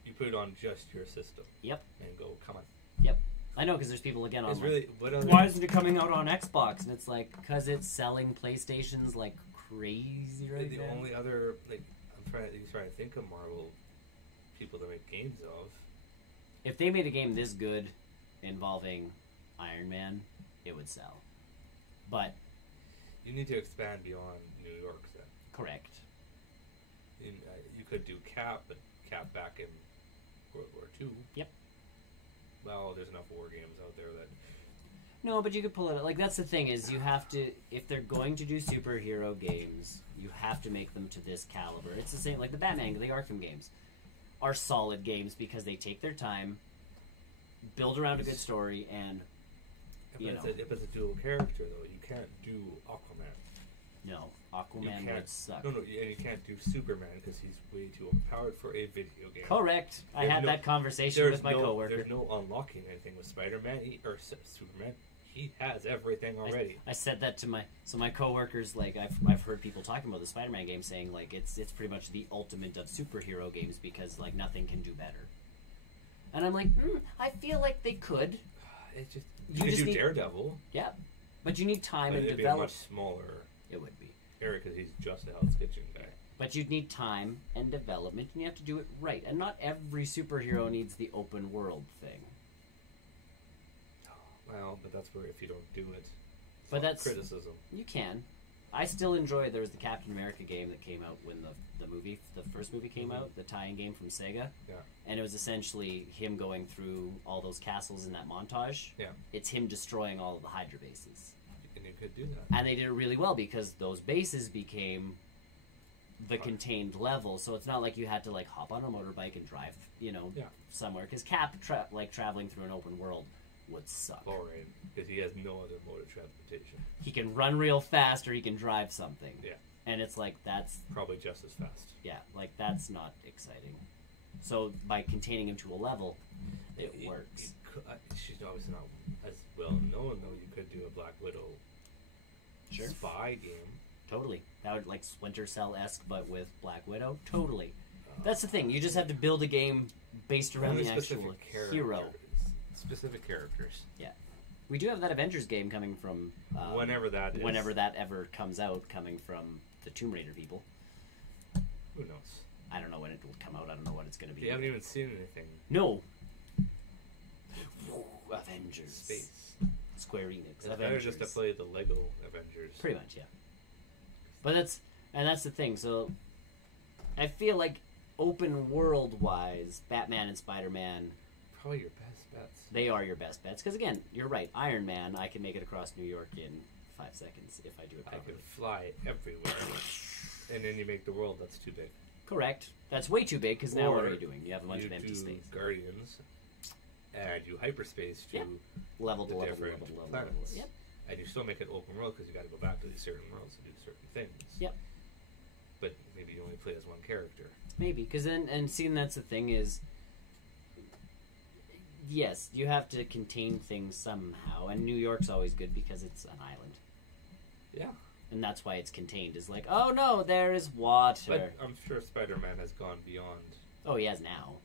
you put it on just your system. Yep. And go, come on. Yep. I know, because there's people again on. It's really, why isn't it coming out on Xbox? And it's like, because it's selling PlayStations like crazy right the now. only other, like, I'm trying to think of Marvel people to make games of. If they made a game this good involving Iron Man, it would sell. But You need to expand beyond New York then. correct. You could do Cap, but Cap back in World War II. Yep. Well, there's enough war games out there that... No, but you could pull it. Like, that's the thing, is you have to, if they're going to do superhero games, you have to make them to this caliber. It's the same, like the Batman, the Arkham games are solid games because they take their time, build around a good story, and If it's a dual character, though, you can't do Aquaman. no, Aquaman would suck. No, and you can't do Superman because he's way too overpowered for a video game. Correct. I had that conversation with my coworker. There's no unlocking anything with Spider-Man or Superman. He has everything already. I said that to my coworkers. Like I've heard people talking about the Spider-Man game, saying like it's pretty much the ultimate of superhero games because like nothing can do better. And I'm like, I feel like they could. It's just You you just could do need- Daredevil. Yeah, but you need time But and it'd be a develop. much smaller It would be. area because he's just a Hell's Kitchen guy. But you'd need time and development, and you have to do it right. And not every superhero needs the open world thing. Well, but that's where if you don't do it, it's But not that's- criticism. You can. I still enjoy. There was the Captain America game that came out when the first movie came out, the tie-in game from Sega. Yeah. And it was essentially him going through all those castles in that montage. Yeah. It's him destroying all of the Hydra bases. And you could do that. And they did it really well because those bases became the contained level, so it's not like you had to like hop on a motorbike and drive, Yeah. somewhere. Because traveling through an open world would suck. Boring, because he has no other mode of transportation. He can run real fast, or he can drive something. Yeah. And it's like that's Probably just as fast. like that's not exciting. So by containing him to a level, it works. She's obviously not as well known, though. You could do a Black Widow Sure. spy game. Totally. That would like Splinter Cell-esque, but with Black Widow. Totally. That's the thing. You just have to build a game based around Only the actual specific hero. Specific characters. Yeah. We do have that Avengers game coming from... whenever that is. Whenever that ever comes out, coming from the Tomb Raider people. Who knows? I don't know when it will come out. I don't know what it's going to be. You haven't even seen anything. No. Avengers. Space. Square Enix. It's better just to play the Lego Avengers. Pretty much, yeah. But that's the thing. So I feel like open world wise, Batman and Spider-Man, Probably your best bets. they are your best bets. Because again, you're right. Iron Man, I can make it across New York in 5 seconds if I do it I properly. could fly everywhere. And then you make the world that's too big. Correct. That's way too big. Because now what Or are you doing? You have a bunch you of empty do space. Guardians. And you hyperspace to Yeah. Level the to level, different level, level, level. planets. Yep. And you still make it open world because you got to go back to these certain worlds to do certain things. Yep. But maybe you only play as one character. Maybe, because then, and seeing that's the thing is, yes, you have to contain things somehow, and New York's always good because it's an island, Yeah. and that's why it's contained. Is like, oh no, there is water. But I'm sure Spider-Man has gone beyond. Oh, he has now,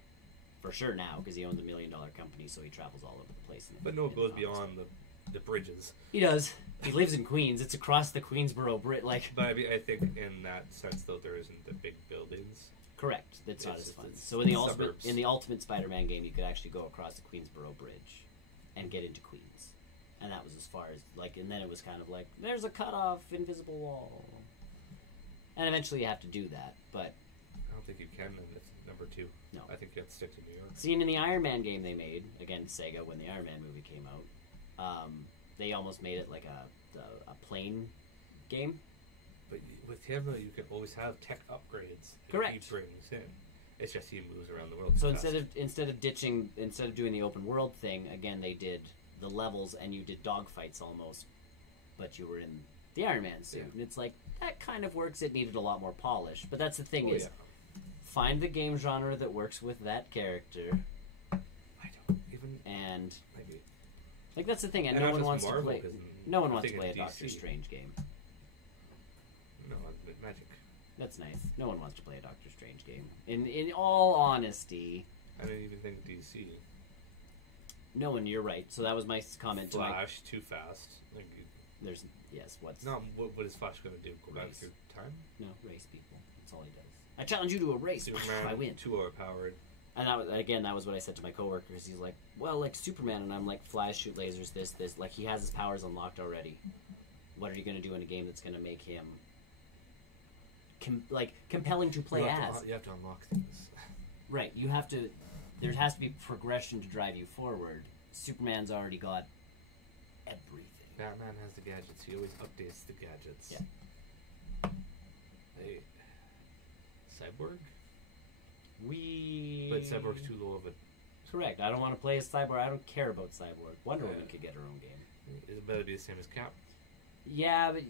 for sure now, because he owns a $1 million company, so he travels all over the place. But no, it in goes his office. beyond the bridges. He does. He lives in Queens. It's across the Queensboro Bridge. Like, But I mean, I think in that sense, though, there isn't the big buildings. correct. That's not It's as just- fun. it's So suburbs. in the Ultimate Spider-Man game, you could actually go across the Queensboro Bridge and get into Queens, and that was as far as like. And then it was kind of like there's a cutoff, invisible wall, and eventually you have to do that. But I don't think you can in number 2. no, I think you have to stick to New York. seeing in the Iron Man game they made again, Sega when the Iron Man movie came out, they almost made it like a plane game. But with him, though, you can always have tech upgrades that Correct. he brings in. It's just he moves around the world. So fast. instead of doing the open world thing again, they did the levels and you did dogfights almost, but you were in the Iron Man suit, Yeah. and it's like that kind of works. It needed a lot more polish, but that's the thing Oh, is, yeah. find the game genre that works with that character, I don't even. and Maybe. like that's the thing. And And no not one just wants Marvel, to play. 'cause No one I'm wants to thinking play a Doctor DC. Strange game. No, Magic. That's nice. No one wants to play a Doctor Strange game. In all honesty, I didn't even think DC. no one. You're right. So that was my comment to my. Flash, too fast. Like, There's yes. What's no, what is Flash going to do? Go back Race. through time? no race people. That's all he does. I challenge you to a race. Superman, I win. too overpowered. And that was what I said to my coworkers. He's like, well, like Superman, and I'm like, Flash, shoot lasers, this. Like, he has his powers unlocked already. What are you going to do in a game that's going to make him, compelling to play you as? you have to unlock things. Right. You have to. There has to be progression to drive you forward. Superman's already got everything. Batman has the gadgets. He always updates the gadgets. Yeah. Hey, Cyborg? We. But Cyborg's too low of a... Correct. I don't want to play as Cyborg. I don't care about Cyborg. Wonder Woman Yeah. could get her own game. It better be the same as Cap. Yeah, but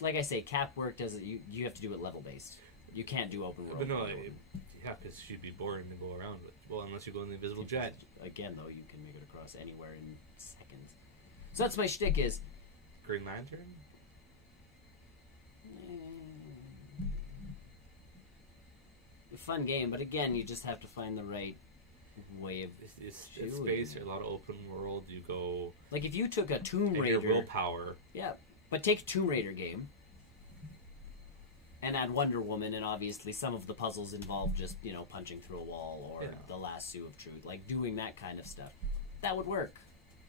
like I say, Cap work doesn't. You have to do it level based. You can't do open world. But no, Wonder Woman. yeah, because she'd be boring to go around with. Well, unless you go in the invisible jet. Again, though, you can make it across anywhere in seconds. So that's my shtick is. Green Lantern? A fun game, but again, you just have to find the right way of. It's doing space, it. a lot of open world. You go... Like if you took a Tomb And Raider. your willpower. Yeah, but take a Tomb Raider game. And add Wonder Woman, and obviously some of the puzzles involve just, punching through a wall or Yeah. the lasso of truth, like doing that kind of stuff. That would work.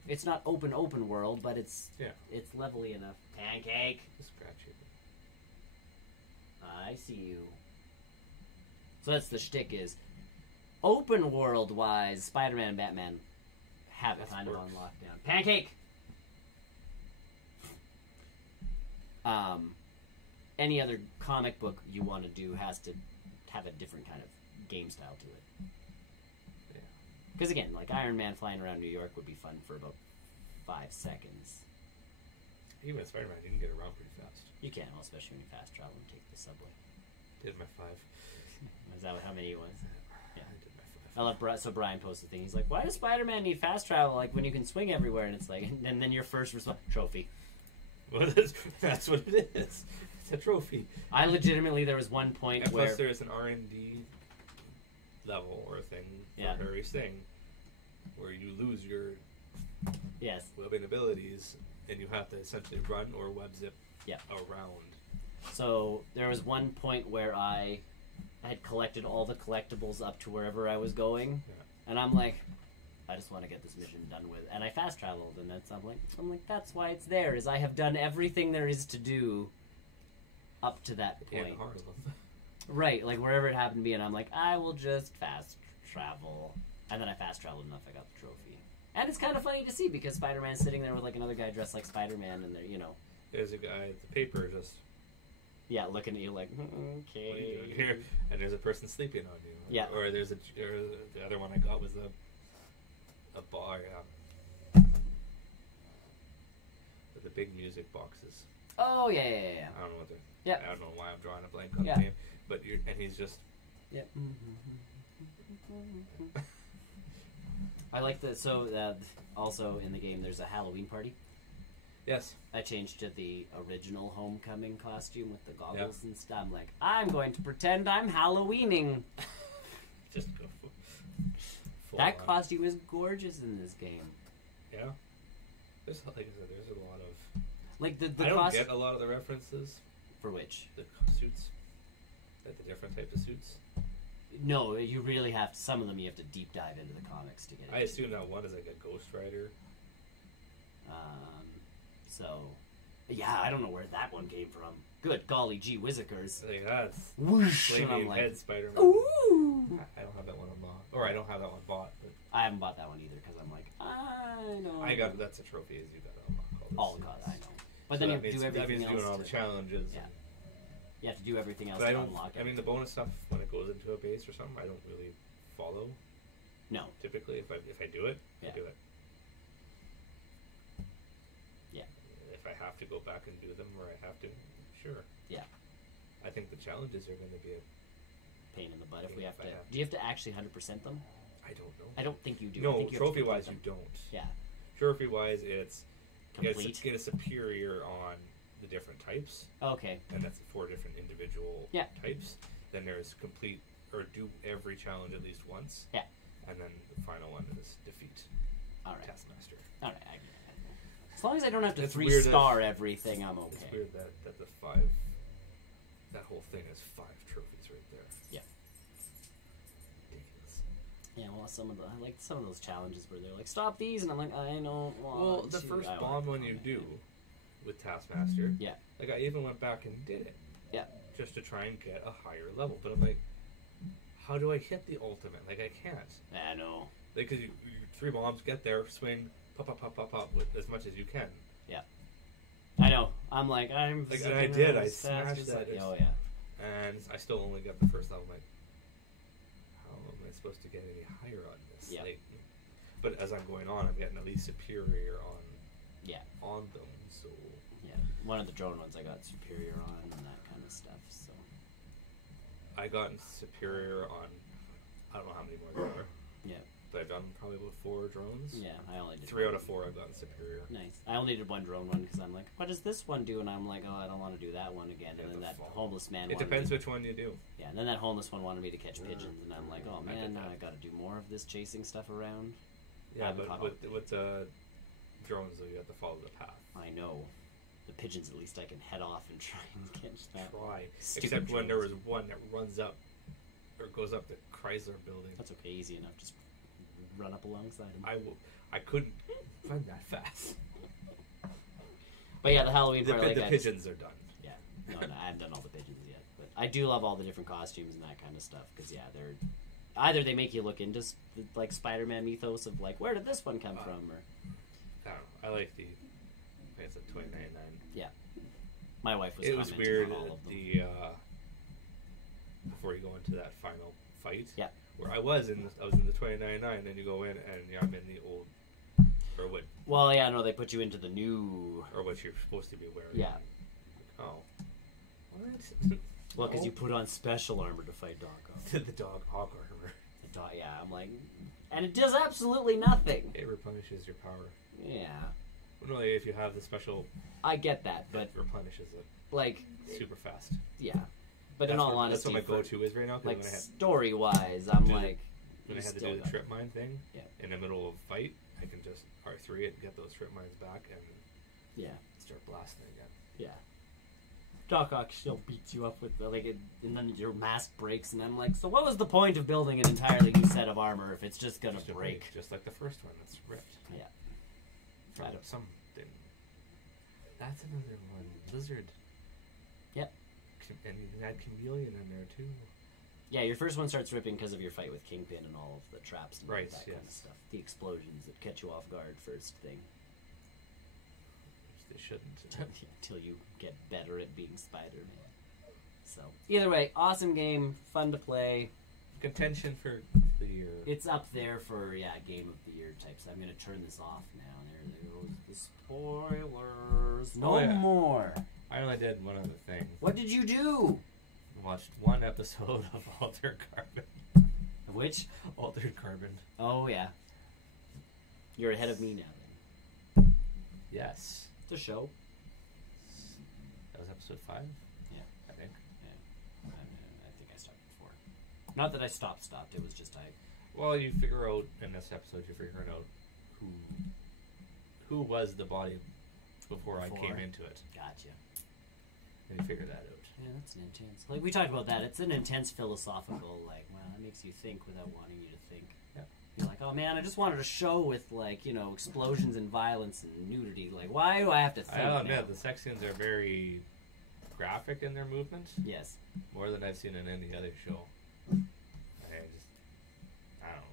It's not open world, but it's levelly enough. Pancake! Just scratch it. I see you. So that's the shtick is, open world wise, Spider-Man and Batman have it That kind of works. on lockdown. Pancake! any other comic book you want to do has to have a different kind of game style to it. Because again, like Iron Man flying around New York would be fun for about 5 seconds. Even Spider-Man, you can get around pretty fast. You can, well, especially when you fast travel and take the subway. Did my 5. Is that how many it was? Yeah. I did my 5. I love so Brian posted a thing. He's like, "Why does Spider-Man need fast travel? Like when you can swing everywhere?" And it's like, and then your first response, trophy. That's what it is. It's a trophy. I legitimately, there was one point and where plus there's an R&D level or thing for Harry's thing where you lose your webbing abilities and you have to essentially run or web zip around. So there was one point where I had collected all the collectibles up to wherever I was going, and I'm like, I just want to get this mission done with, and I fast traveled, and I'm like, that's why it's there. Is I have done everything there is to do up to that point. In Harlem. Right, like wherever it happened to be, and I'm like, I will just fast travel, and then I fast traveled enough, I got the trophy. And it's kind of funny to see because Spider-Man's sitting there with like another guy dressed like Spider-Man, and they're, you know, there's a guy at the paper just looking at you like, okay, what are you doing here? And there's a person sleeping on you. Yeah. Or the other one I got was a bar with the big music boxes. Oh yeah. I don't know what they're. Yeah. I don't know why I'm drawing a blank on the name, but and he's just. Yep. I like the also in the game there's a Halloween party. Yes. I changed to the original Homecoming costume with the goggles and stuff. I'm like, I'm going to pretend I'm Halloweening. Just go full that on. costume is gorgeous in this game. Yeah. There's like I said, there's a lot of like the I don't get a lot of the references. For which? The suits. Like the different types of suits. No, you really have to, some of them you have to deep dive into the comics to get it. I assume that one is like a Ghost Rider. So, yeah, I don't know where that one came from. Good golly gee whizzikers. Like that's whoosh, and I'm Flaming like, Head Spider-Man. ooh! I don't have that one unlocked. Or I don't have that one bought. But I haven't bought that one either because I'm like, I know. I got that's a trophy is you got to unlock all this. God, I know. But then you have to do everything that means else. doing all the challenges. Yeah. You have to do everything else But I to don't. unlock it. I mean, the bonus stuff when it goes into a base or something, I don't really follow. No. Typically, if I do it, I do it. Yeah. If I have to go back and do them, or I have to, sure. Yeah. I think the challenges are going to be a pain in the butt if we have to. have Do you have to actually 100% them? I don't know. I don't think you do. I No, think you have to trophy-wise, you complete them. don't. Yeah. Trophy-wise, it's Complete. get a superior on the different types, Okay. and that's 4 different individual types. Then there's complete or do every challenge at least once. Yeah. And then the final one is defeat. All right. Taskmaster. All right. As long as I don't have to It's 3-star everything, I'm okay. It's weird that the 5, that whole thing is 5 trophies right there. Yeah. Ridiculous. Yeah, well, I like some of those challenges where they're like, stop these, and I'm like, I don't want Well, the to. first I bomb want one you to. do with Taskmaster, Yeah. like I even went back and did it. Yeah. Just to try and get a higher level. But I'm like, how do I hit the ultimate? Like, I can't. I know. Like, because you 3 bombs, get there, swing, pop, with as much as you can. Yeah. I know. I'm like, I'm... Like, and I did. I smashed that. Oh, yeah. And I still only got the first level. I'm like, how am I supposed to get any higher on this? Yeah. Like, but as I'm going on, I'm getting at least superior on them. So yeah, one of the drone ones I got superior on and that kind of stuff. So I got superior on. I don't know how many more there are. Yeah. But I've done probably about 4 drones. Yeah, I only did 3 out of 4 I've gotten superior. Nice. I only did 1 drone one because I'm like, what does this one do? And I'm like, oh, I don't want to do that one again. Yeah, and then that fall. homeless man. It depends which one you do. Yeah, and then that homeless one wanted me to catch pigeons, and I'm like, oh man, I got to do more of this chasing stuff around. Yeah, but with the drones though, you have to follow the path. I know. The pigeons, at least I can head off and try and catch that. Stupid Except when drones. there was one that runs up or goes up the Chrysler building. That's okay, easy enough. Just run up alongside him. I couldn't run that fast. But yeah, the Halloween part, the pigeons are done. Yeah, no, I haven't done all the pigeons yet, but I do love all the different costumes and that kind of stuff because they're either they make you look into the, like Spider-Man ethos of like where did this one come from, or I don't know. I like the. I think it's a $29.99. Yeah. My wife was It was commenting weird. on all of them. Before you go into that final fight. Yeah. Where I was in the 2099, and you go in, and I'm in the old, or what? Well, yeah, no, they put you into the new. Or what you're supposed to be wearing. Yeah. Oh. What? Well, because you put on special armor to fight Doc Ock. The dog hog armor. The dog, yeah, I'm like, and it does absolutely nothing. It replenishes your power. Yeah. Well, no, if you have the special, I get that, but it replenishes it like, super fast. yeah. But in all honesty, that's what my go-to is right now. Like story-wise, I'm like, when I had to do the trip mine thing, in the middle of a fight, I can just R3 it, get those trip mines back, and start blasting again. Yeah. Doc Ock still beats you up with and then your mask breaks, and I'm like, so what was the point of building an entirely new set of armor if it's just gonna break? Just like the first one that's ripped. Yeah. Tried up something. That's another one. Blizzard. Yep. And you had Chameleon in there too. Yeah, your first one starts ripping because of your fight with Kingpin and all of the traps and right, that kind of stuff. The explosions that catch you off guard first thing. Which they shouldn't. Until you get better at being Spider-Man. So, either way, awesome game, fun to play. Contention for the year. It's up there for, game of the year types. I'm going to turn this off now. There goes the spoilers. No more. I only did one other thing. What did you do? I watched one episode of Altered Carbon. Which? Altered Carbon. Oh, yeah. You're ahead of me now, then. Yes. It's a show. That was episode 5? Yeah. I think. Yeah. I think I stopped before. Not that I stopped. It was just Well, you figure out, in this episode, you're figuring out who was the body before I came into it. Gotcha. And you figure that out. Yeah, that's an intense. Like, we talked about that. It's an intense philosophical, that makes you think without wanting you to think. Yeah. You're like, oh man, I just wanted a show with, explosions and violence and nudity. Like, why do I have to think? I'll admit, the sex scenes are very graphic in their movement. Yes. More than I've seen in any other show. I don't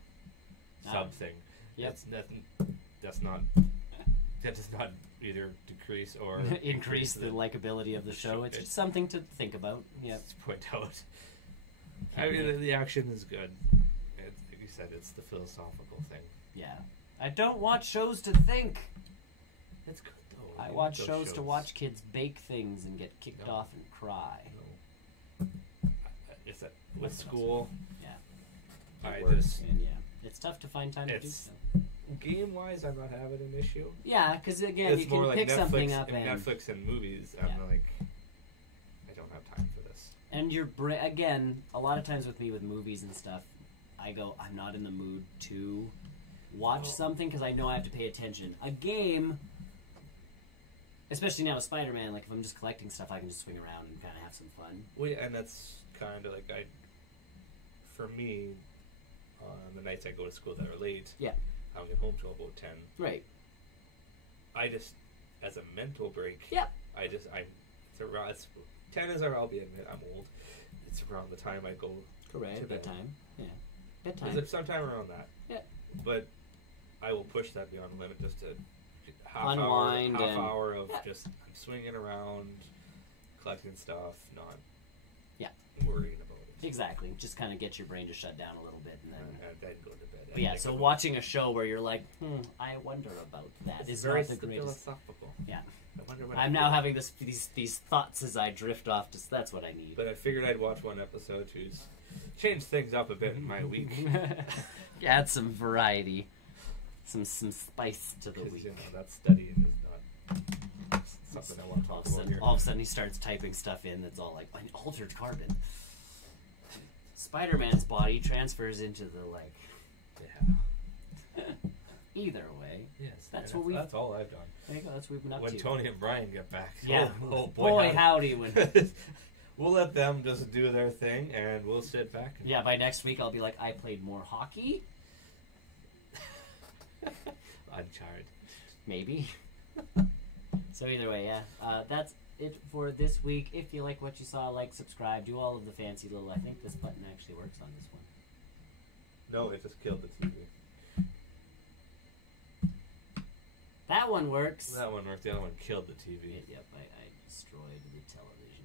know. Something. Yep. That does not either decrease or increase the likability of the show. It's just something to think about. Yeah. To point out. I mean, the action is good. Like you said, it's the philosophical thing. Yeah. I don't watch shows to think. It's good, though. I watch shows to watch kids bake things and get kicked off and cry. No. It's with school. Yeah. And it's tough to find time to do so. Game-wise, I'm not having an issue. Yeah, because again, it's you can pick something up and Netflix and movies. I'm like, I don't have time for this. And your brain, again, a lot of times with me with movies and stuff, I go, I'm not in the mood to watch something because I know I have to pay attention. A game, especially now with Spider-Man, like if I'm just collecting stuff, I can just swing around and kind of have some fun. Well, and that's kind of like for me, on the nights I go to school that are late. Yeah. I don't get home till about 10. Right. I just, as a mental break. Yeah. It's 10 is I'll be admit I'm old. It's around the time I go. Correct. To bedtime. Yeah. Bedtime. It's sometime around that. Yeah. But I will push that beyond the limit just to unwind half hour of just I'm swinging around, collecting stuff, not worrying about it. Exactly. Just kind of get your brain to shut down a little bit and then go to bed. But yeah, so watching a show where you're like, I wonder about that is very not the greatest. Philosophical. Yeah. I'm now having these thoughts as I drift off. That's what I need. But I figured I'd watch one episode to change things up a bit in my week. Add some variety, some spice to the week. You know, that studying is not something I want to talk about here. All of a sudden, he starts typing stuff in that's all like an altered carbon. Spider-Man's body transfers into the Either way, yes, that's all I've done. There you go. That's what we've been up to. When Tony and Brian get back, yeah. Oh boy, howdy! We'll let them just do their thing, and we'll sit back. Yeah, by next week I'll be like, I played more hockey. Uncharted, maybe. So either way, that's it for this week. If you like what you saw, subscribe, do all of the fancy little. I think this button actually works on this one. No, it just killed the TV. That one works. That one worked. The other one killed the TV. Yep, destroyed the television.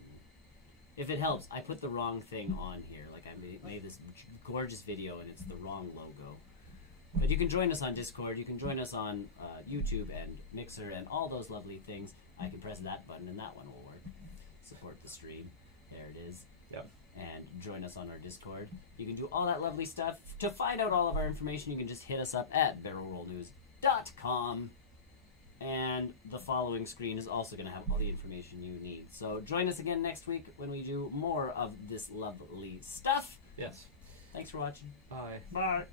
If it helps, I put the wrong thing on here. Like, I made this gorgeous video, and it's the wrong logo. But you can join us on Discord. You can join us on YouTube and Mixer and all those lovely things. I can press that button, and that one will work. Support the stream. There it is. Yep. And join us on our Discord. You can do all that lovely stuff. To find out all of our information, you can just hit us up at barrelrollnews.com. And the following screen is also going to have all the information you need. So join us again next week when we do more of this lovely stuff. Yes. Thanks for watching. Bye. Bye.